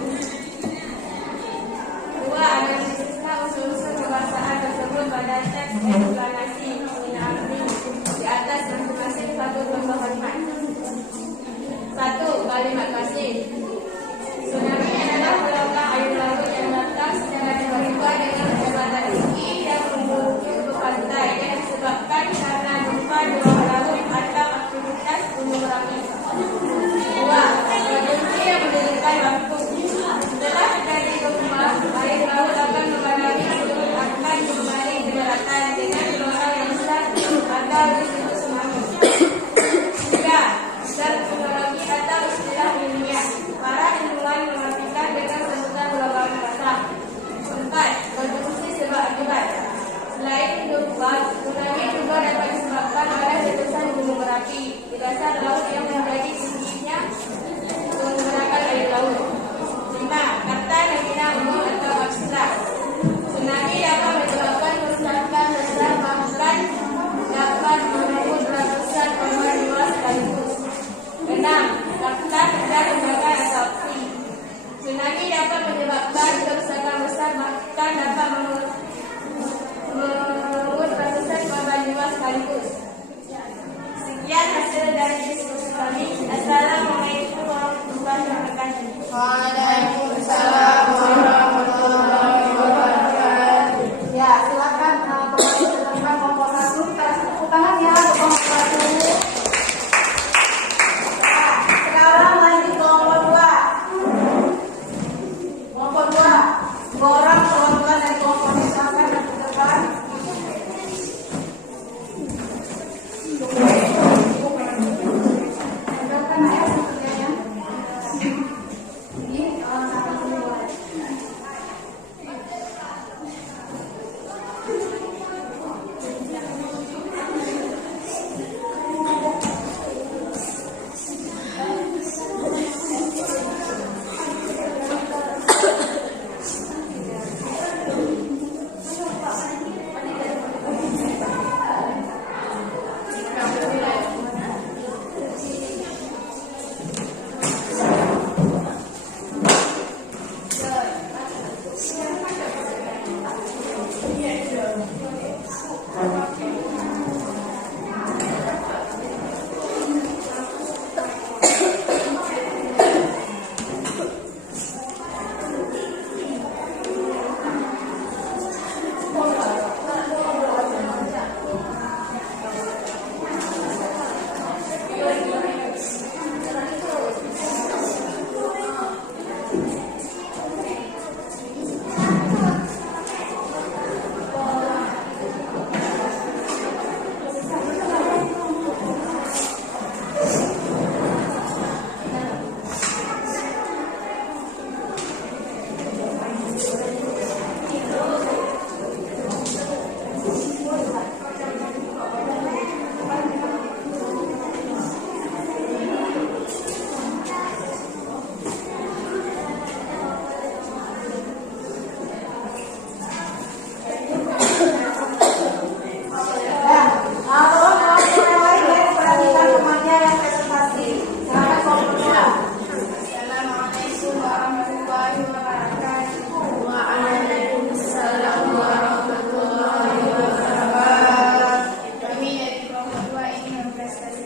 2. Analisisnya unsur-unsur kebahasaan tersebut pada teks eksplanasi penggunaan link di atas masing-masing satu contoh kalimat. 1. Kalimat pasif. Tsunami adalah gelombang air laut yang datang secara tiba-tiba dengan kecepatan tinggi yang menuju ke pantai yang disebabkan karena gempa di bawah laut atau aktivitas gunung berapi. 2. Produksi yang mendirikan waktu. Setelah terjadi gempa, air laut akan memadami seluruh akan kembali ke daratan dengan gelombang yang besar atau disebut tsunami. 3. Teknologi atau istilah ilmiah. Para ilmuwan mengartikan dengan sebutan gelombang pasang. 4. Produksi sebab akibat. Selain gempa, tsunami juga dapat disebabkan oleh letusan gunung berapi di dasar laut yang menjadi tingginya menggunakan air laut. 5. Kata nominal umum atau abstrak. Tsunami dapat menyebabkan kerusakan besar bahkan dapat merenggut ratusan korban jiwa sekaligus. 6. Fakta dan lembaga asumsi. Tsunami dapat menyebabkan kerusakan besar bahkan dapat merenggut ratusan korban jiwa sekaligus. Sekian hasil dari diskusi kami. Assalamualaikum warahmatullahi wabarakatuh. Waalaikumsalam warahmatullahi wabarakatuh. Ya, silakan kembali ke teman kelompok 1. Kita kasih tepuk tangan ya untuk kelompok 1. Sekarang lanjut kelompok 2. Kelompok 2. Dua orang perwakilan dari kelompok ini silakan ke depan. Silakan ya kerjanya. Ini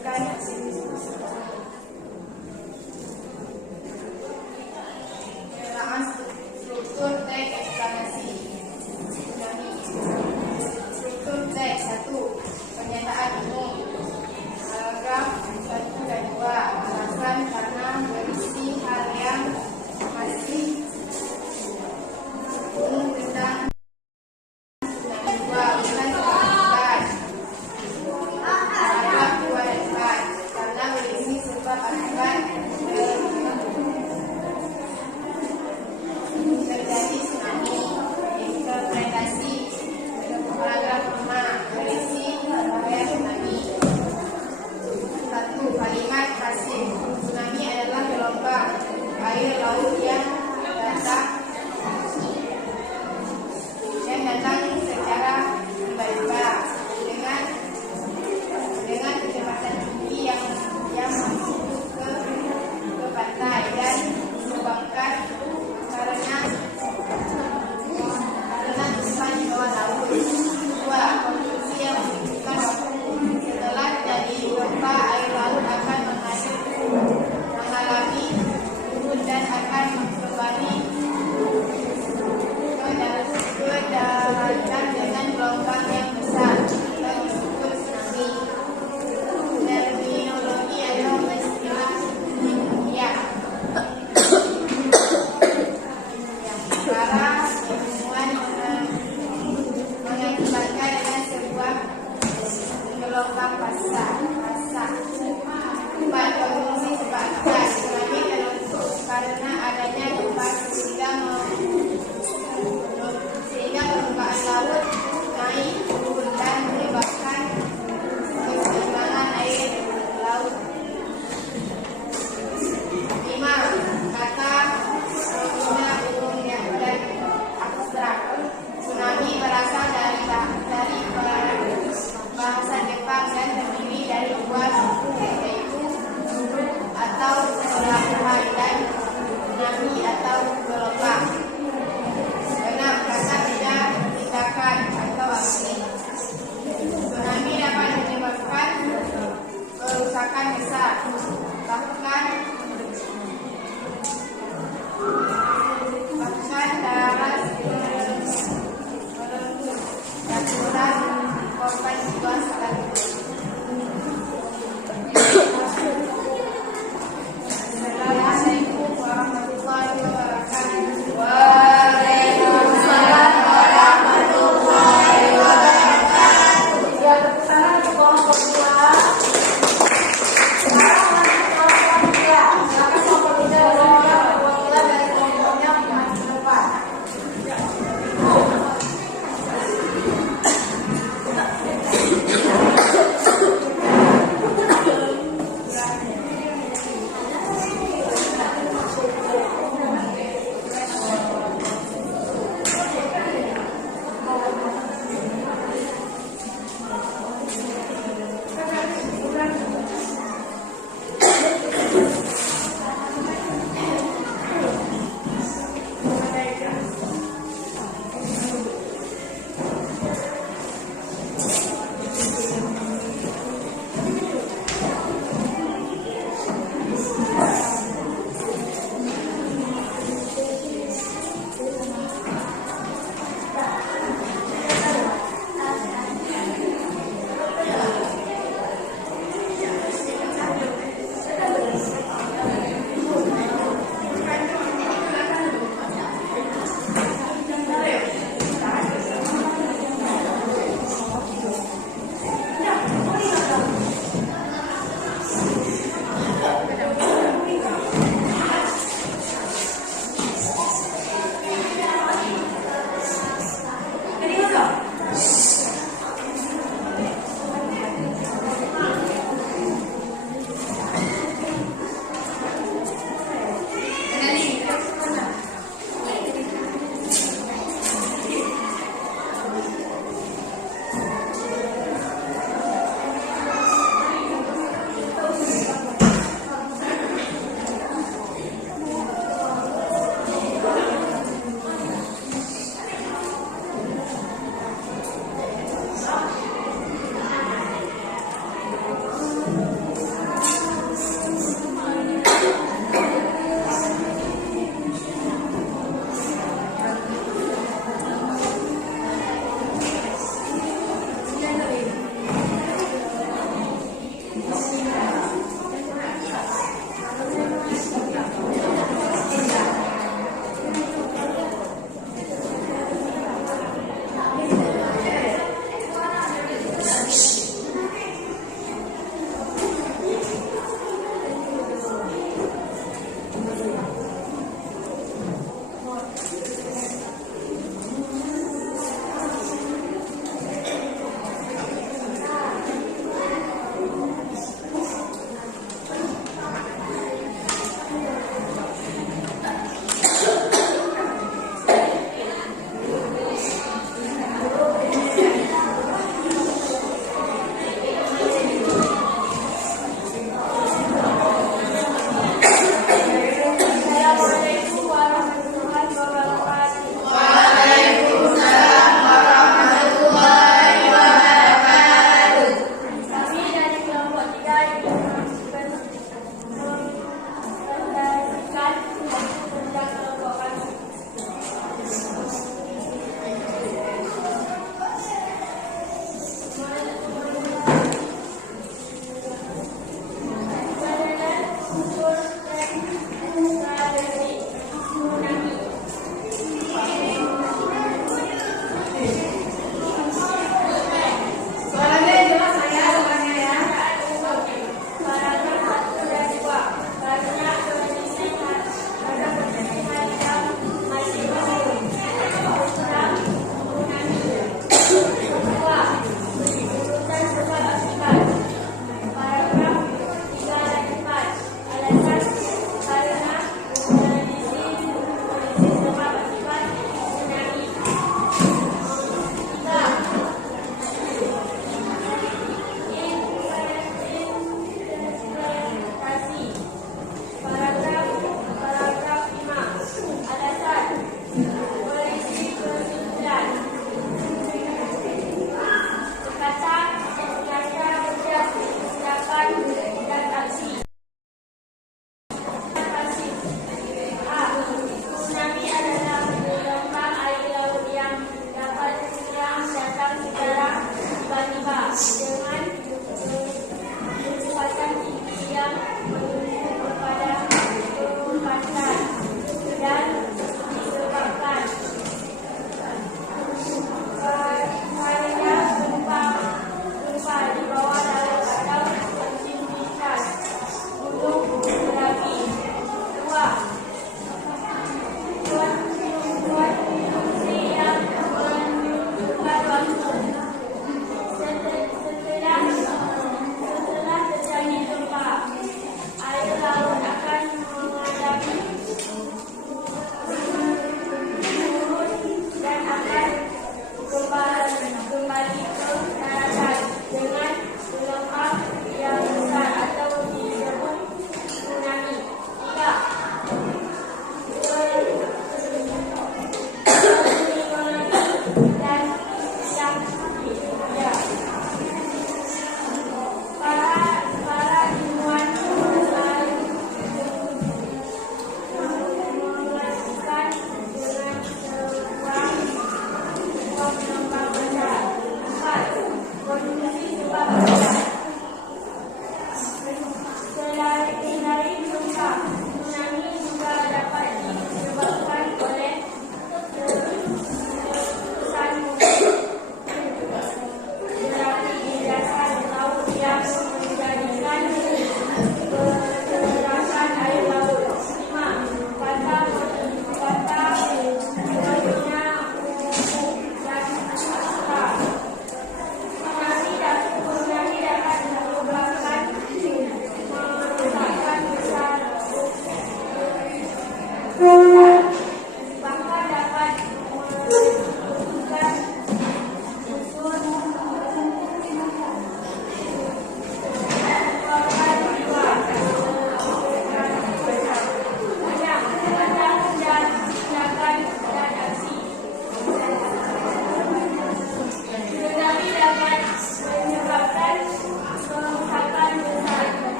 menentukan hasil sekolah. Penerapan struktur teks eksplanasi. Tsunami. Struktur teks 1. Pernyataan umum. Paragraf 1 dan 2. Alasan karena berisi hal yang masih umum tentang tsunami. 2. Bukan sebab. Paragraf 2 dan 4. Karena berisi sebab akibat terjadi tsunami. Interpretasi. Paragraf 5. Berisi bahaya tsunami. 1. Kalimat hasil. Tsunami adalah gelombang air laut yang datang secara tiba-tiba dengan kecepatan tinggi yang masuk ke pantai dan disebabkan karena tumpahan di bawah laut. 2. Kondisi yang menunjukkan waktu. Setelah terjadi gempa, air laut akan mengalami turun dan akan kembali ke daratan dengan gelombang yang besar atau disebut tsunami. Terminologi atau istilah ilmiah. Yang pertama, ilmuwan mengakibatkan dengan sebuah gelombang pasang. 4. Kondisi sebabkan. Tsunami terbentuk karena adanya gempa sehingga permukaan laut naik turun dan menyebabkan keseimbangan air laut. 5. Kata fenomena umum yang abstrak. Tsunami berasal dari bahasa Jepang dan terdiri dari dua suku, yaitu atau pelabuhan dan tsunami atau gelombang. 6. Kata tidak tindakan atau aksi. Tsunami dapat menyebabkan kerusakan besar, bahkan darat merenggut ratusan korban jiwa sekalipun. Assalamualaikum warahmatullahi wabarakatuh. Waalaikumsalam warahmatullahi wabarakatuh. Ya, tepuk tangan untuk kelompok 2. Sekarang lanjut kelompok 3.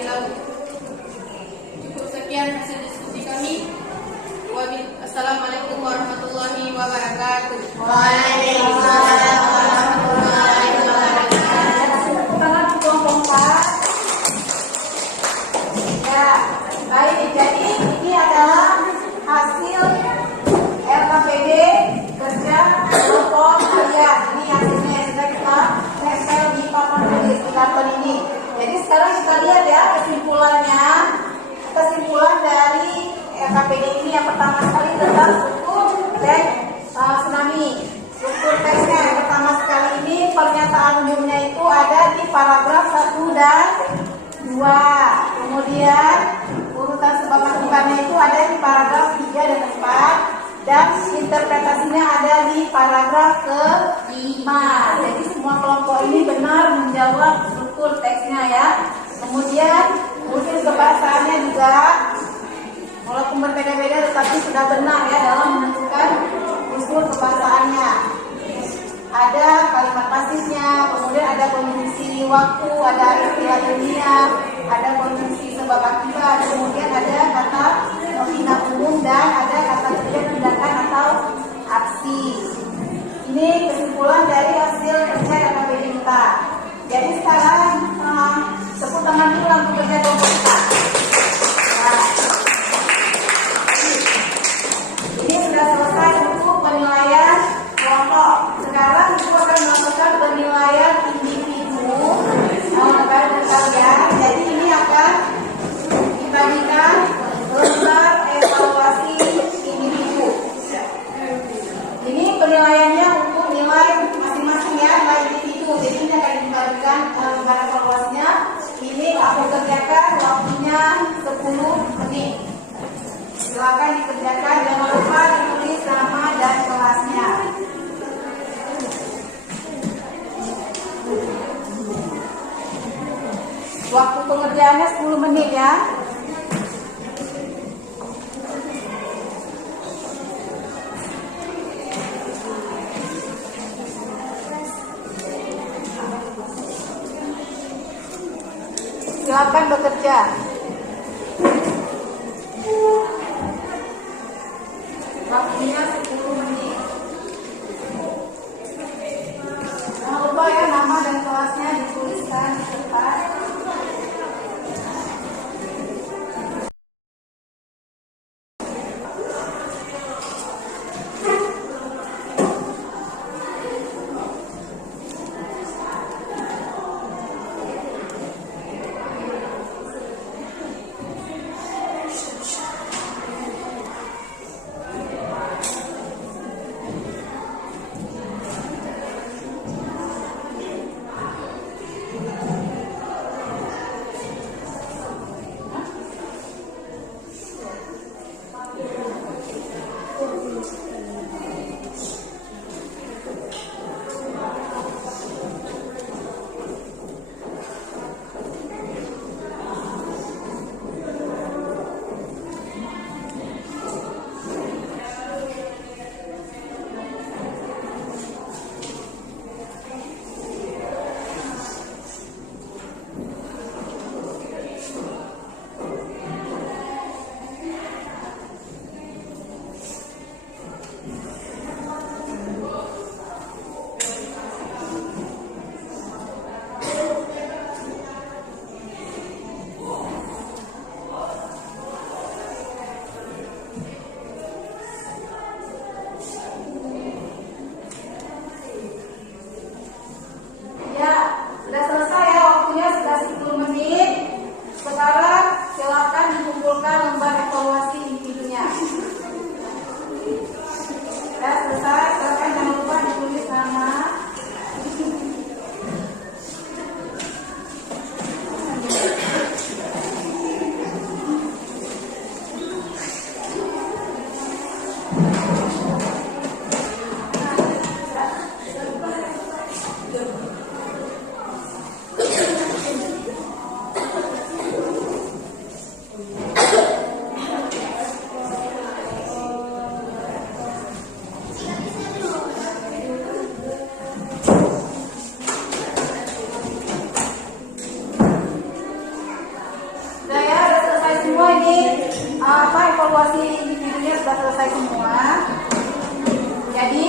hari lalu. Cukup sekian hasil diskusi kami. Assalamualaikum warahmatullahi wabarakatuh. Waalaikumsalam warahmatullahi wabarakatuh. Tepuk tangan bongkar. Ya, baik. Jadi ini adalah hasil LKPD kerja kelompok kalian. Ini hasilnya yang sudah kita tempel di papan tulis di karton ini. Jadi sekarang kita lihat ya kesimpulan dari LKPD ini. Yang pertama sekali tentang struktur teks tsunami. Struktur teksnya yang pertama sekali ini pernyataan umumnya itu ada di paragraf 1 dan 2. Kemudian urutan sebab akibatnya itu ada di paragraf 3 dan 4. Dan interpretasinya ada di paragraf ke-5. Jadi semua kelompok ini benar menjawab struktur teksnya ya. Kemudian unsur kebahasaannya juga walaupun berbeda-beda tetapi sudah benar ya dalam menentukan unsur kebahasaannya. Ada kalimat pasifnya, kemudian ada konjungsi waktu, ada istilah dunia, ada konjungsi sebab akibat, kemudian ada kata nominal umum dan ada kata kerja tindakan atau aksi. Ini kesimpulan dari hasil kerja LKPD kita. Jadi sekarang tepuk tangan dulu untuk kerja kelompok kita. Nah, ini sudah selesai untuk penilaian kelompok. Sekarang ibu akan melakukan penilaian individu kalian. Jadi ini akan dibagikan lembar evaluasi individu. Ini penilaiannya untuk nilai masing-masing ya, nilai individu. Jadi ini akan dibagikan lembar evaluasinya. Ini aku kerjakan waktunya 10 menit. Silakan dikerjakan, jangan lupa ditulis nama dan kelasnya. Waktu pengerjaannya 10 menit ya. Silakan bekerja. Waktunya 10 menit. Jangan lupa ya nama dan kelasnya dituliskan di depan. evaluasi individunya sudah selesai semua. Jadi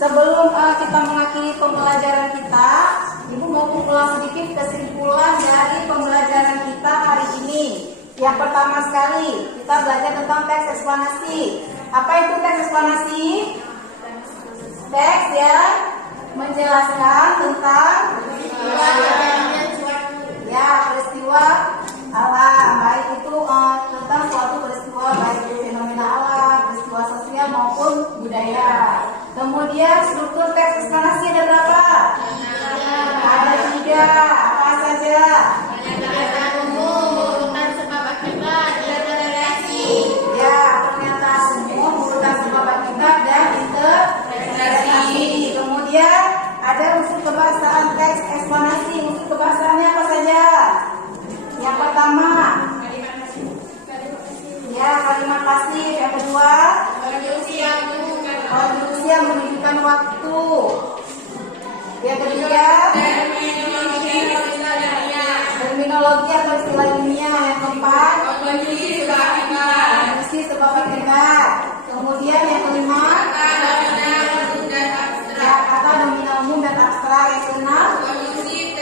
sebelum kita mengakhiri pembelajaran kita, Ibu mau ulang sedikit kesimpulan dari pembelajaran kita hari ini. Yang pertama sekali, kita belajar tentang teks eksplanasi. Apa itu teks eksplanasi? Teks yang menjelaskan tentang peristiwa alam, baik itu tentang suatu peristiwa, baik itu fenomena alam, peristiwa sosial maupun budaya. Kemudian struktur teks eksplanasi ada berapa? Ada 3. Apa saja? Ya, pernyataan umum, urutan sebab akibat, dan interpretasi. Kemudian ada unsur kebahasaan teks eksplanasi. Unsur kebahasaannya apa saja? Yang pertama, ya kalimat pasif. Yang kedua, konjungsi yang menunjukkan waktu. Yang ketiga, terminologi atau istilah ilmiah. Yang keempat, kondisi sebab akibat. Kemudian yang kelima, ya kata nominal umum dan abstrak. Yang keenam, konjungsi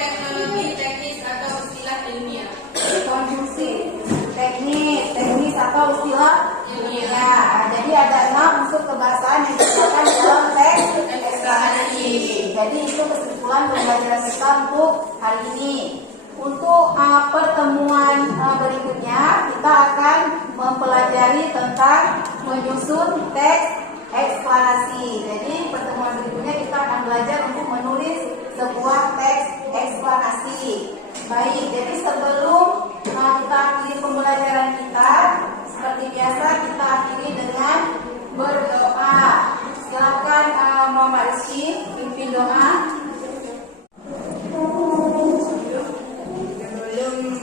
teknis atau istilah ilmiah. Jadi ada 6 unsur kebahasaan yang digunakan dalam teks eksplanasi. Jadi itu kesimpulan pembelajaran kita untuk hari ini. Untuk pertemuan berikutnya kita akan mempelajari tentang menyusun teks eksplanasi. Jadi pertemuan berikutnya kita akan belajar untuk menulis sebuah teks eksplanasi. Baik, jadi sebelum kita akhiri pembelajaran kita, seperti biasa kita akhiri dengan berdoa. Silakan Mama Rizky pimpin doa. Sebelum